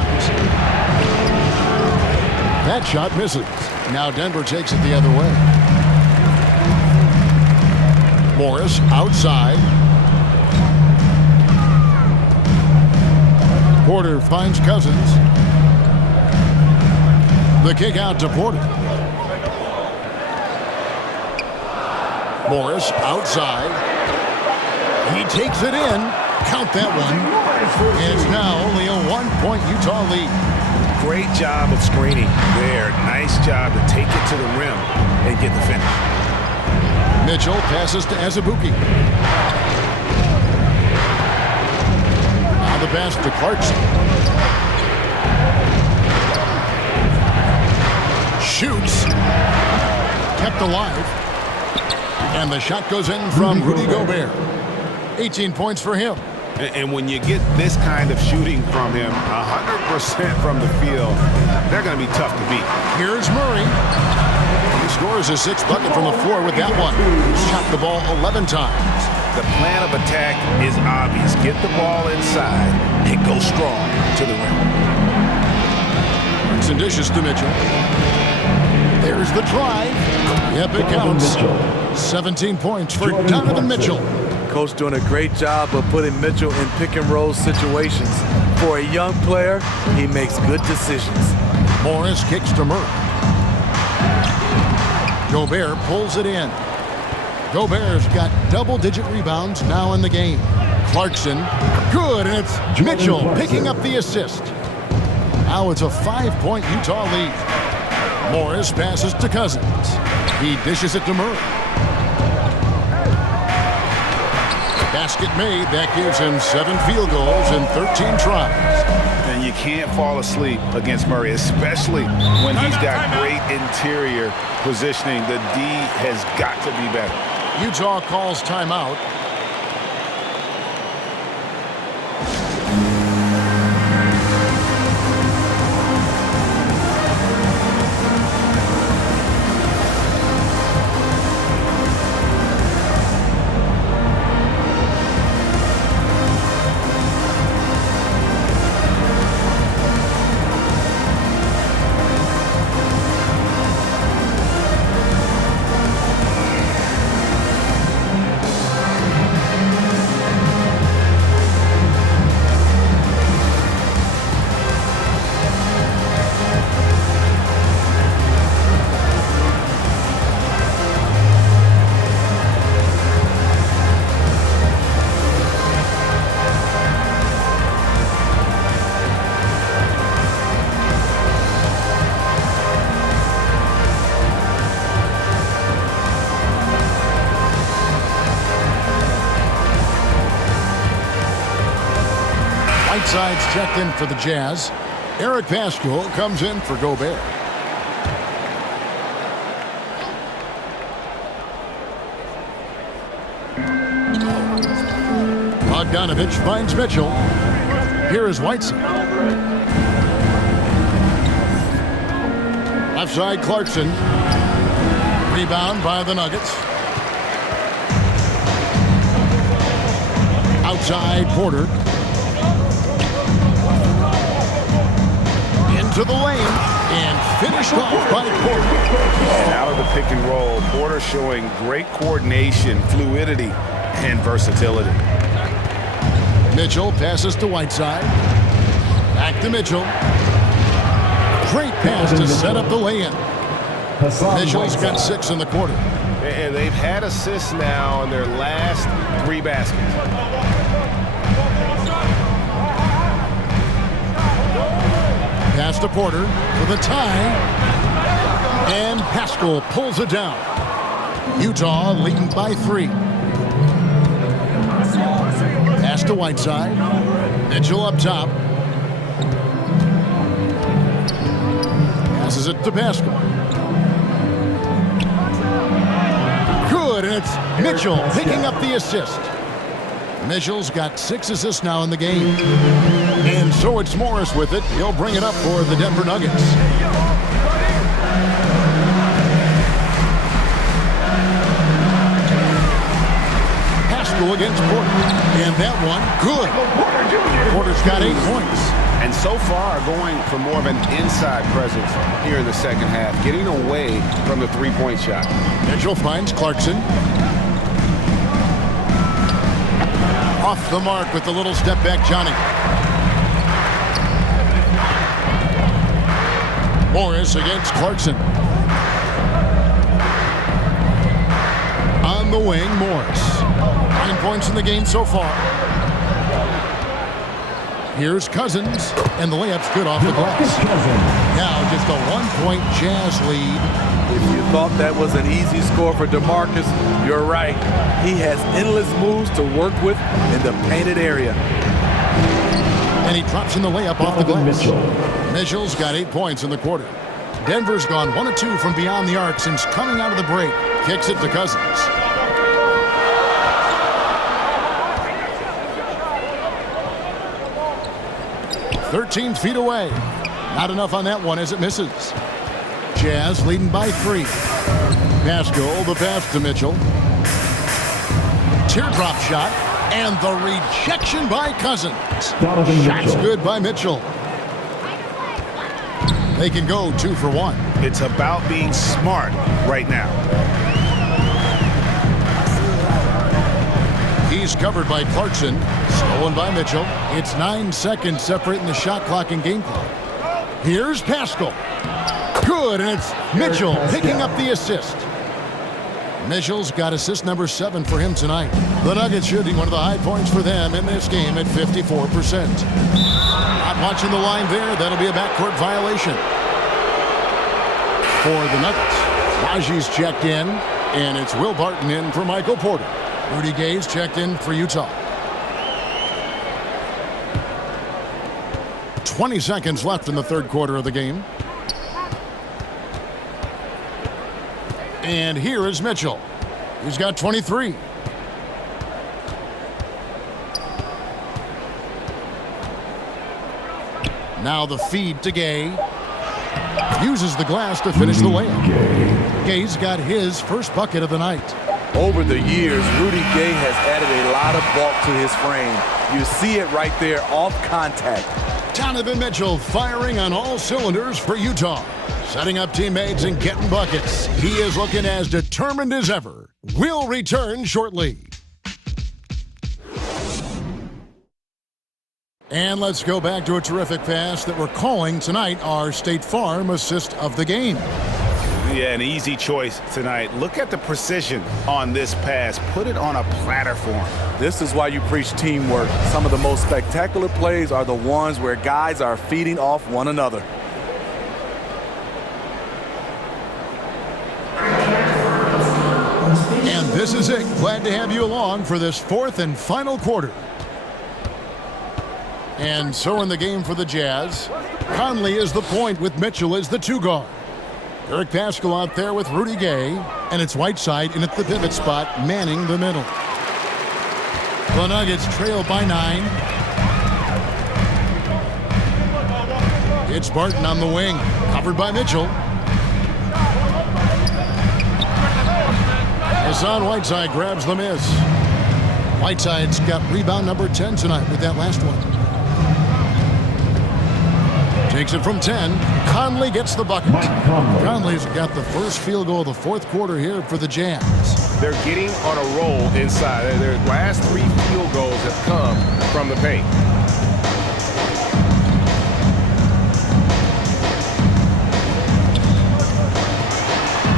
That shot misses. Now Denver takes it the other way. Morris outside. Porter finds Cousins. The kick out to Porter. Morris outside. He takes it in. Count that one. And it's now only a 1-point Utah lead. Great job of screening there. Nice job to take it to the rim and get the finish. Mitchell passes to Azubuike. Now the pass to Clarkson. Shoots. Kept alive. And the shot goes in from Rudy Gobert. 18 points for him. And when you get this kind of shooting from him, 100% from the field, they're going to be tough to beat. Here's Murray. He scores his 6th bucket from the floor with that one. He's shot the ball 11 times. The plan of attack is obvious. Get the ball inside and go strong to the rim. Some dishes to Mitchell. There's the drive. Yep, it counts. 17 points for Donovan Mitchell. Coach doing a great job of putting Mitchell in pick-and-roll situations. For a young player, he makes good decisions. Morris kicks to Murray. Gobert pulls it in. Gobert's got double-digit rebounds now in the game. Clarkson, good, and it's Mitchell picking up the assist. Now it's a 5-point Utah lead. Morris passes to Cousins. He dishes it to Murray. Basket made. That gives him 7 field goals and 13 tries. And you can't fall asleep against Murray, especially when he's got great interior positioning. The D has got to be better. Utah calls timeout. Whiteside's checked in for the Jazz. Eric Pascal comes in for Gobert. Bogdanovich finds Mitchell. Here is Whiteside. Left side, Clarkson. Rebound by the Nuggets. Outside, Porter. To the lane and finished off by Porter. And out of the pick and roll, Porter showing great coordination, fluidity, and versatility. Mitchell passes to Whiteside. Back to Mitchell. Great pass to set up the lay-in. Mitchell's got 6 in the quarter. And they've had assists now in their last 3 baskets. Pass to Porter for the tie. And Pascal pulls it down. Utah leading by 3. Pass to Whiteside. Mitchell up top. Passes it to Pascal. Good, and it's Mitchell picking up the assist. Mitchell's got 6 assists now in the game. And so it's Morris with it. He'll bring it up for the Denver Nuggets. Pascal against Porter. And that one, good. Porter's got 8 points. And so far, going for more of an inside presence here in the second half, getting away from the three-point shot. Mitchell finds Clarkson. Off the mark with the little step back, Johnny. Morris against Clarkson. On the wing, Morris. 9 points in the game so far. Here's Cousins, and the layup's good off the glass. Now just a 1-point Jazz lead. If you thought that was an easy score for DeMarcus, you're right. He has endless moves to work with in the painted area. And he drops in the layup off the glass. Mitchell's got 8 points in the quarter. Denver's gone 1 of 2 from beyond the arc since coming out of the break. Kicks it to Cousins. "13 feet away." Not enough on that one as it misses. Jazz leading by 3. Pascal, the pass to Mitchell. Teardrop shot, and the rejection by Cousins. Shot's good by Mitchell. They can go 2 for 1. It's about being smart right now. He's covered by Clarkson. Stolen by Mitchell. It's 9 seconds separating the shot clock and game clock. Here's Pascal. Good, and it's Mitchell picking up the assist. Mitchell's got assist number 7 for him tonight. The Nuggets shooting one of the high points for them in this game at 54%. Not watching the line there. That'll be a backcourt violation for the Nuggets. Raji's checked in, and it's Will Barton in for Michael Porter. Rudy Gay's checked in for Utah. 20 seconds left in the third quarter of the game. And here is Mitchell. He's got 23. Now the feed to Gay. Uses the glass to finish the layup. Gay's got his first bucket of the night. Over the years, Rudy Gay has added a lot of bulk to his frame. You see it right there off contact. Donovan Mitchell firing on all cylinders for Utah. Setting up teammates and getting buckets. He is looking as determined as ever. We'll return shortly. And let's go back to a terrific pass that we're calling tonight our State Farm assist of the game. Yeah, an easy choice tonight. Look at the precision on this pass. Put it on a platter for him. This is why you preach teamwork. Some of the most spectacular plays are the ones where guys are feeding off one another. And this is it. Glad to have you along for this fourth and final quarter. And so in the game for the Jazz, Conley is the point with Mitchell as the 2 guard. Eric Pascal out there with Rudy Gay, and it's Whiteside in at the pivot spot, manning the middle. The Nuggets trail by 9. It's Barton on the wing, covered by Mitchell. Hassan Whiteside grabs the miss. Whiteside's got rebound number 10 tonight with that last one. Takes it from 10. Conley gets the bucket. Conley's got the first field goal of the fourth quarter here for the Jazz. They're getting on a roll inside. Their last 3 field goals have come from the paint.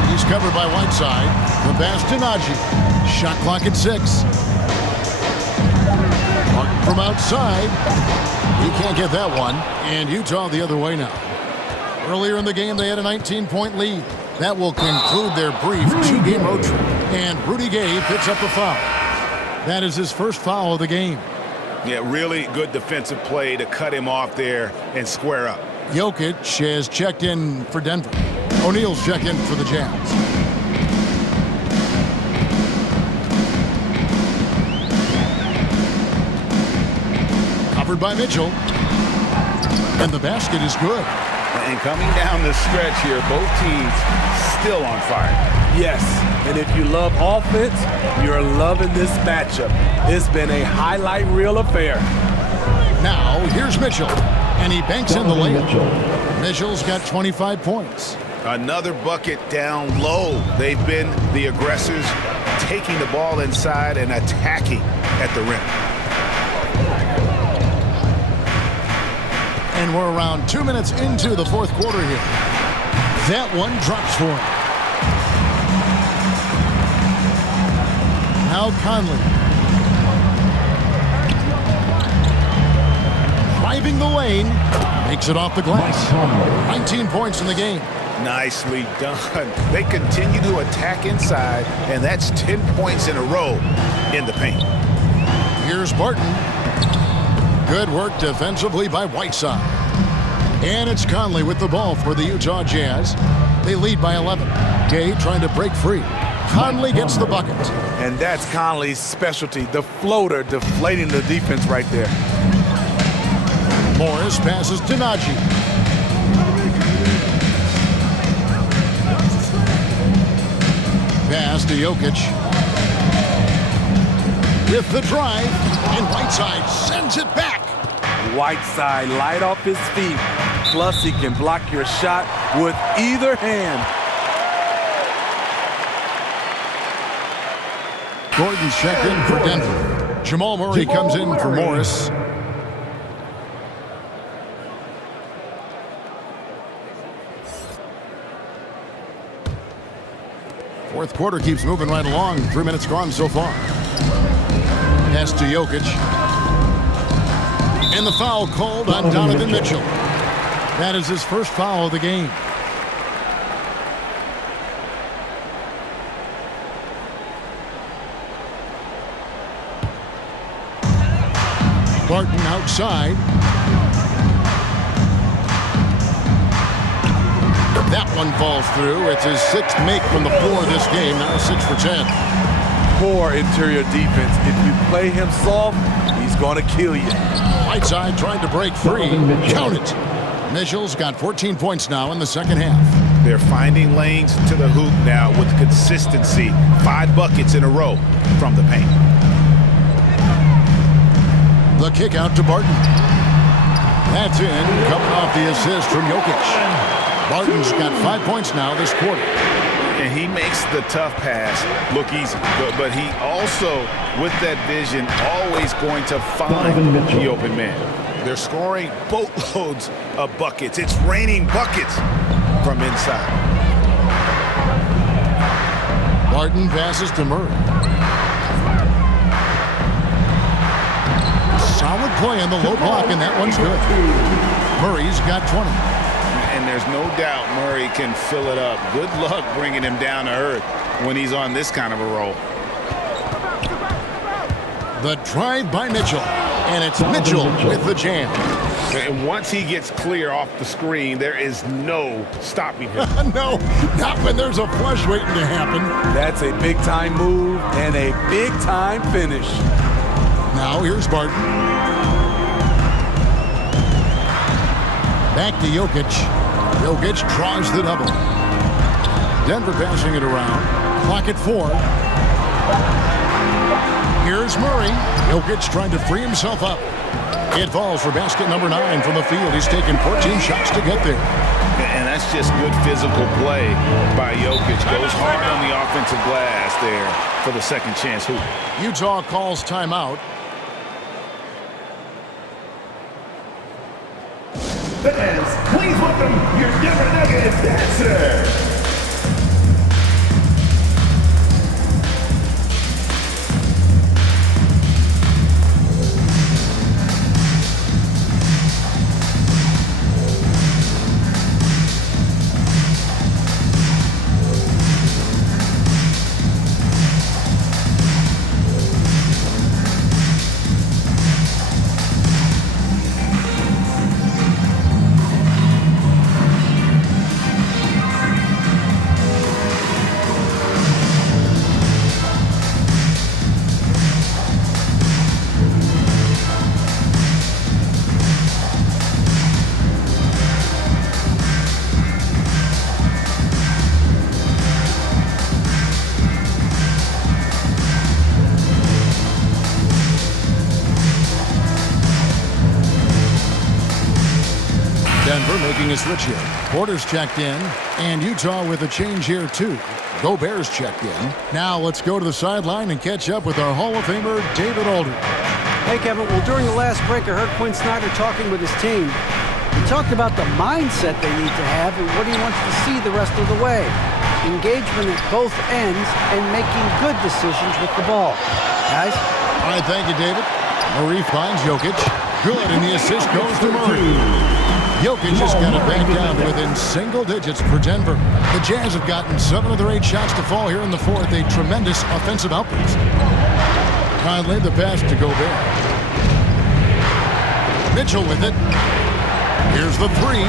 He's covered by Whiteside. The pass to Najee. Shot clock at 6. Martin from outside. He can't get that one. And Utah the other way now. Earlier in the game, they had a 19-point lead. That will conclude their brief 2-game road trip. And Rudy Gay picks up the foul. That is his first foul of the game. Yeah, really good defensive play to cut him off there and square up. Jokic has checked in for Denver. O'Neal's checked in for the Jazz. Covered by Mitchell. And the basket is good. And coming down the stretch here, both teams still on fire. Yes, and if you love offense, you're loving this matchup. It's been a highlight reel affair. Now, here's Mitchell, and he banks in the layup. Mitchell's got 25 points. Another bucket down low. They've been the aggressors, taking the ball inside and attacking at the rim. And we're around 2 minutes into the fourth quarter here. That one drops for him. Now Conley. Driving the lane. Makes it off the glass. 19 points in the game. Nicely done. They continue to attack inside, and that's 10 points in a row in the paint. Here's Barton. Good work defensively by Whiteside. And it's Conley with the ball for the Utah Jazz. They lead by 11. Gay trying to break free. Conley gets the bucket. And that's Conley's specialty, the floater deflating the defense right there. Morris passes to Najee. Pass to Jokic. With the drive, and Whiteside sends it back. Whiteside light off his feet. Plus, he can block your shot with either hand. Gordon's checked in for Denver. Jamal Murray comes in for Morris. Fourth quarter keeps moving right along. 3 minutes gone so far. Pass to Jokic. And the foul called on Donovan Mitchell. That is his first foul of the game. Barton outside. That one falls through. It's his sixth make from the floor this game. Now 6 for 10. Poor interior defense. If you play him soft, he's going to kill you. Whiteside trying to break free. Count it. Mitchell's got 14 points now in the second half. They're finding lanes to the hoop now with consistency. 5 buckets in a row from the paint. The kick out to Barton. That's in, coming off the assist from Jokic. Barton's got 5 points now this quarter. And he makes the tough pass look easy. But he also, with that vision, always going to find the open man. They're scoring boatloads of buckets. It's raining buckets from inside. Barton passes to Murray. Solid play on the low block, and that one's good. Murray's got 20. And there's no doubt Murray can fill it up. Good luck bringing him down to earth when he's on this kind of a roll. The drive by Mitchell. And it's Mitchell with the jam. And once he gets clear off the screen, there is no stopping him. No, not when there's a flush waiting to happen. That's a big-time move and a big-time finish. Now here's Barton. Back to Jokic. Jokic draws the double. Denver passing it around. Clock at 4. Here's Murray. Jokic trying to free himself up. It falls for basket number 9 from the field. He's taken 14 shots to get there. And that's just good physical play by Jokic. Goes hard on the offensive glass there for the second chance hoop. Utah calls timeout. Fans, please welcome your Denver Nuggets dancer. Denver making a switch here. Porter's checked in, and Utah with a change here too. Gobert's checked in. Now let's go to the sideline and catch up with our Hall of Famer, David Alden. Hey, Kevin. Well, during the last break, I heard Quinn Snyder talking with his team. He talked about the mindset they need to have and what he wants to see the rest of the way. Engagement at both ends and making good decisions with the ball. Guys? All right, thank you, David. Murray finds Jokic. Good, and the assist goes to Murray. Jokic just got it back down to within single digits for Denver. The Jazz have gotten 7 of their 8 shots to fall here in the fourth. A tremendous offensive outburst. Conley, the pass to Gobert. Mitchell with it. Here's the 3.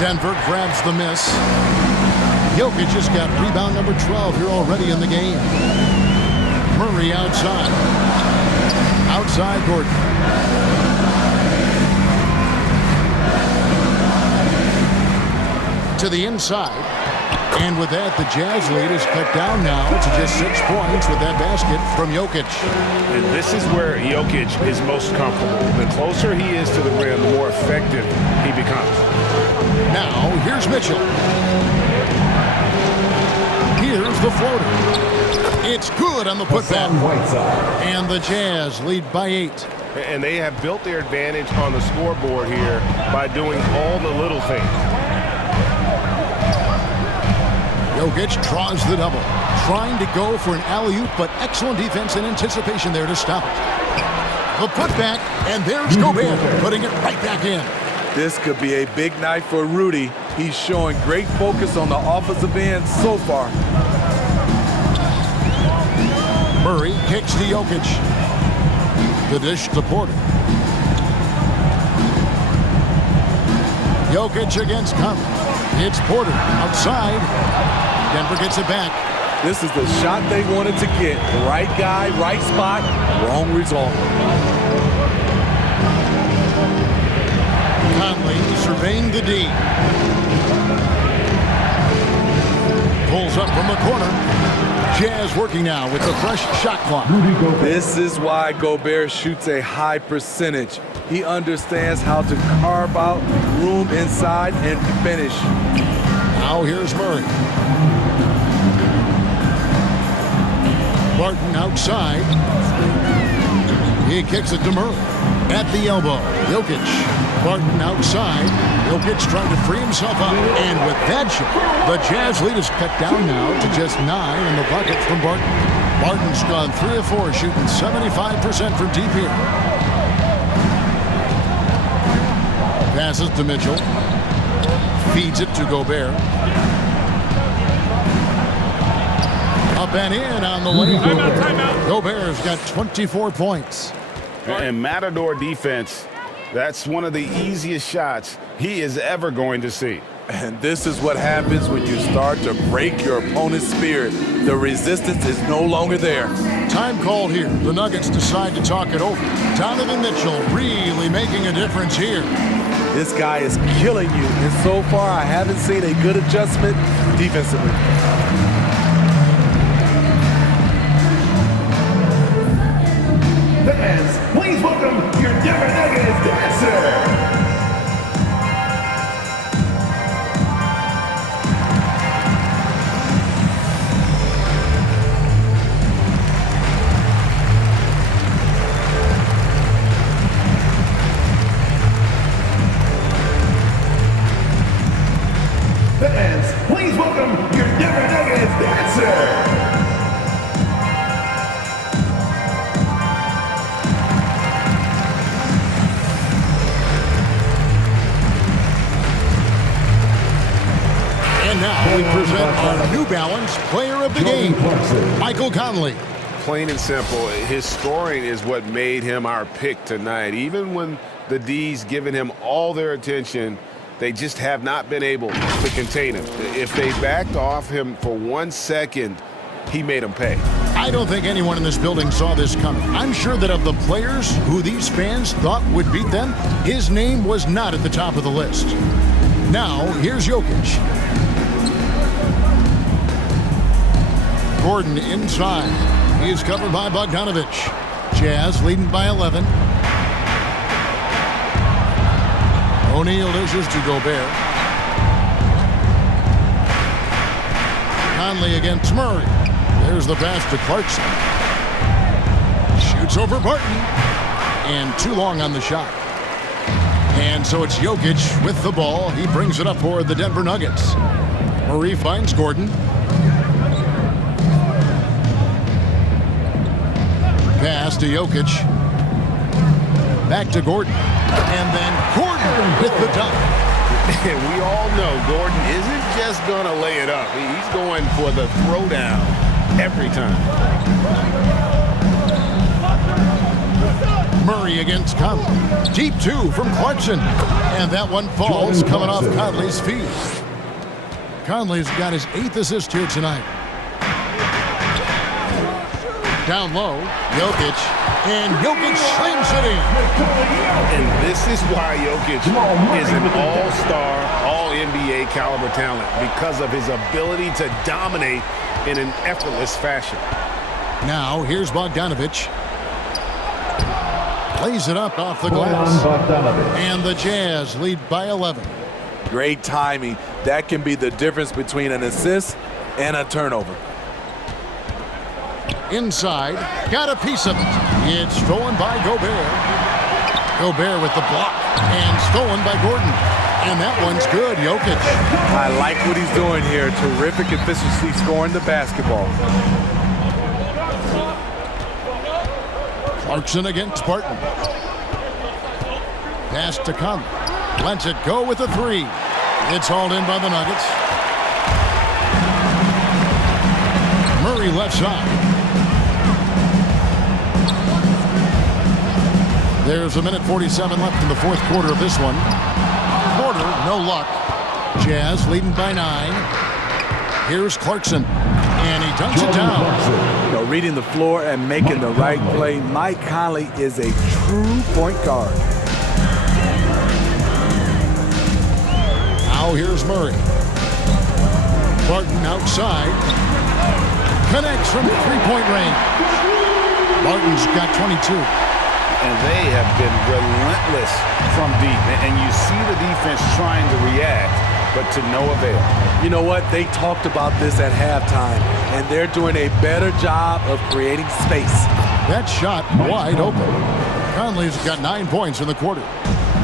Denver grabs the miss. Jokic just got rebound number 12 here already in the game. Murray outside. Outside Gordon. To the inside. And with that, the Jazz lead is cut down now to just 6 points with that basket from Jokic. And this is where Jokic is most comfortable. The closer he is to the rim, the more effective he becomes. Now, here's Mitchell. Here's the floater. It's good on the putback. And the Jazz lead by 8. And they have built their advantage on the scoreboard here by doing all the little things. Jokic draws the double. Trying to go for an alley-oop, but excellent defense and anticipation there to stop it. The putback, and there's Gobert, putting it right back in. This could be a big night for Rudy. He's showing great focus on the offensive end so far. Murray kicks to Jokic. The dish to Porter. Jokic against Conley. It's Porter outside. Denver gets it back. This is the shot they wanted to get. Right guy, right spot, wrong result. Conley surveying the D. Pulls up from the corner. Jazz working now with the fresh shot clock. This is why Gobert shoots a high percentage. He understands how to carve out room inside and finish. Now here's Murray. Barton outside. He kicks it to Murray. At the elbow, Jokic. Barton outside. Jokic trying to free himself up. And with that shot, the Jazz lead is cut down now to just 9 in the bucket from Barton. Barton's gone 3 of 4, shooting 75% from deep here. Passes to Mitchell. Feeds it to Gobert. Up and in on the way. Gobert's got 24 points. And Matador defense, that's one of the easiest shots he is ever going to see. And this is what happens when you start to break your opponent's spirit. The resistance is no longer there. Time called here. The Nuggets decide to talk it over. Donovan Mitchell really making a difference here. This guy is killing you. And so far, I haven't seen a good adjustment defensively. Fans, please welcome your Denver Nuggets dancer. Fans, please welcome your Denver Nuggets dancer. And now we present our New Balance Player of the Game, Michael Conley. Plain and simple, his scoring is what made him our pick tonight. Even when the D's giving him all their attention, they just have not been able to contain him. If they backed off him for 1 second, he made them pay. I don't think anyone in this building saw this coming. I'm sure that of the players who these fans thought would beat them, his name was not at the top of the list. Now, here's Jokic. Gordon inside. He is covered by Bogdanovich. Jazz leading by 11. O'Neal dishes to Gobert. Conley against Murray. There's the pass to Clarkson. Shoots over Barton. And too long on the shot. And so it's Jokic with the ball. He brings it up for the Denver Nuggets. Murray finds Gordon. Pass to Jokic. Back to Gordon. And then Gordon with the dunk. We all know Gordon isn't just going to lay it up. He's going for the throwdown every time. Murray against Conley. Deep two from Clarkson. And that one falls coming off Conley's feet. Conley's got his 8th assist here tonight. Down low, Jokic. And Jokic slings it in. And this is why Jokic is an all-star, all-NBA caliber talent, because of his ability to dominate in an effortless fashion. Now, here's Bogdanovic. Plays it up off the glass. And the Jazz lead by 11. Great timing. That can be the difference between an assist and a turnover. Inside, got a piece of it. It's stolen by Gobert. Gobert with the block, and stolen by Gordon. And that one's good, Jokic. I like what he's doing here. Terrific efficiency scoring the basketball. Clarkson against Barton. Pass to Conley. Lets it go with a three. It's hauled in by the Nuggets. Murray left side. There's 1:47 left in the fourth quarter of this one. Porter, no luck. Jazz leading by 9. Here's Clarkson, and he dunks it down. You know, reading the floor and making the right play. Mike Conley is a true point guard. Now here's Murray. Barton outside. Connects from three-point range. Barton's got 22. And they have been relentless from deep. And you see the defense trying to react, but to no avail. You know what? They talked about this at halftime, and they're doing a better job of creating space. That shot wide open. Conley's got 9 points in the quarter.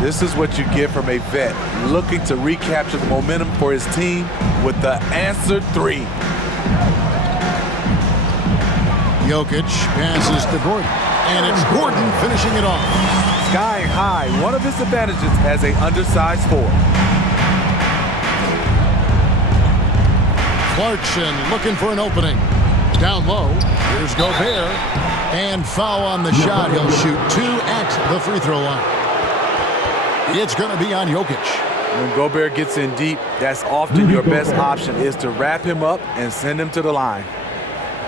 This is what you get from a vet looking to recapture the momentum for his team with the answered three. Jokic passes to Gordon. And it's Gordon finishing it off. Skying high, one of his advantages as an undersized forward. Clarkson looking for an opening. Down low, here's Gobert. And foul on the shot. He'll shoot 2 at the free throw line. It's going to be on Jokic. When Gobert gets in deep, that's often your best option, is to wrap him up and send him to the line.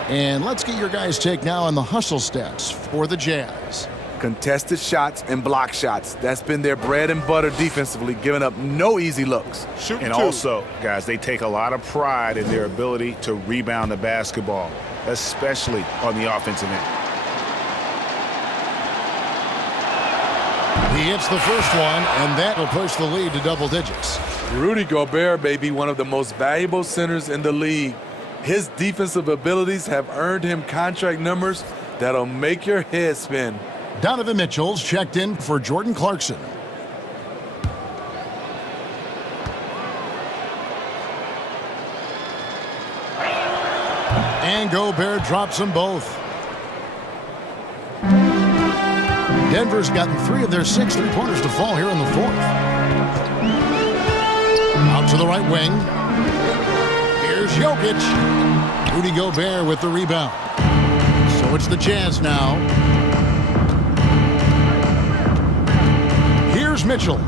And let's get your guys' take now on the hustle stats for the Jazz. Contested shots and block shots. That's been their bread and butter defensively, giving up no easy looks. And also, guys, they take a lot of pride in their ability to rebound the basketball, especially on the offensive end. He hits the first one, and that will push the lead to double digits. Rudy Gobert may be one of the most valuable centers in the league. His defensive abilities have earned him contract numbers that'll make your head spin. Donovan Mitchell's checked in for Jordan Clarkson. And Gobert drops them both. Denver's gotten 3 of their 6 three-pointers to fall here in the fourth. Out to the right wing. Here's Jokic. Rudy Gobert with the rebound. So it's the Jazz now. Here's Mitchell.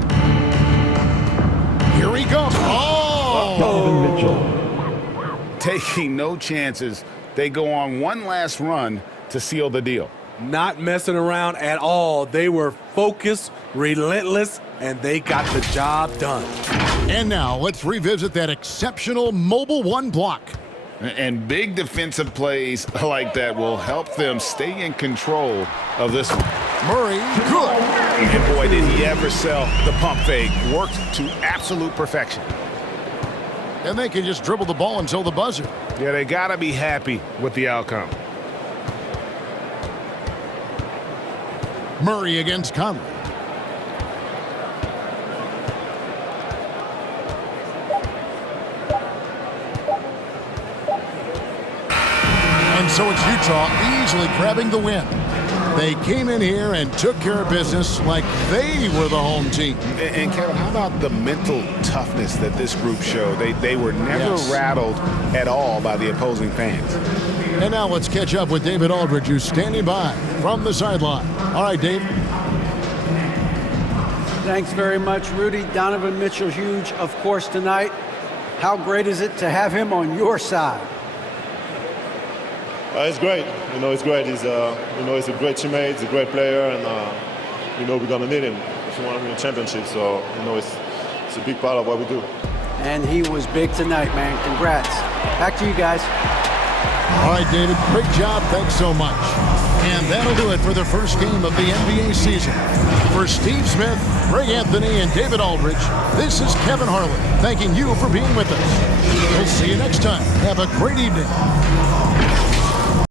Here he comes. Oh! Donovan Mitchell. Taking no chances. They go on one last run to seal the deal. Not messing around at all. They were focused, relentless, and they got the job done. And now let's revisit that exceptional Mobile 1 block. And big defensive plays like that will help them stay in control of this one. Murray, good. And boy, did he ever sell the pump fake. Worked to absolute perfection. And they can just dribble the ball until the buzzer. Yeah, they got to be happy with the outcome. Murray against Conley. And so it's Utah easily grabbing the win. They came in here and took care of business like they were the home team. And Kevin, how about the mental toughness that this group showed? They were never rattled at all by the opposing fans. And now let's catch up with David Aldridge, who's standing by from the sideline. All right, Dave. Thanks very much, Rudy. Donovan Mitchell, huge, of course, tonight. How great is it to have him on your side? It's great. It's great. He's a great teammate. He's a great player, and we're gonna need him if we want to win a championship. So, it's a big part of what we do. And he was big tonight, man. Congrats. Back to you guys. All right, David. Great job. Thanks so much. And that'll do it for the first game of the NBA season. For Steve Smith, Ray Anthony, and David Aldridge, this is Kevin Harlan thanking you for being with us. We'll see you next time. Have a great evening.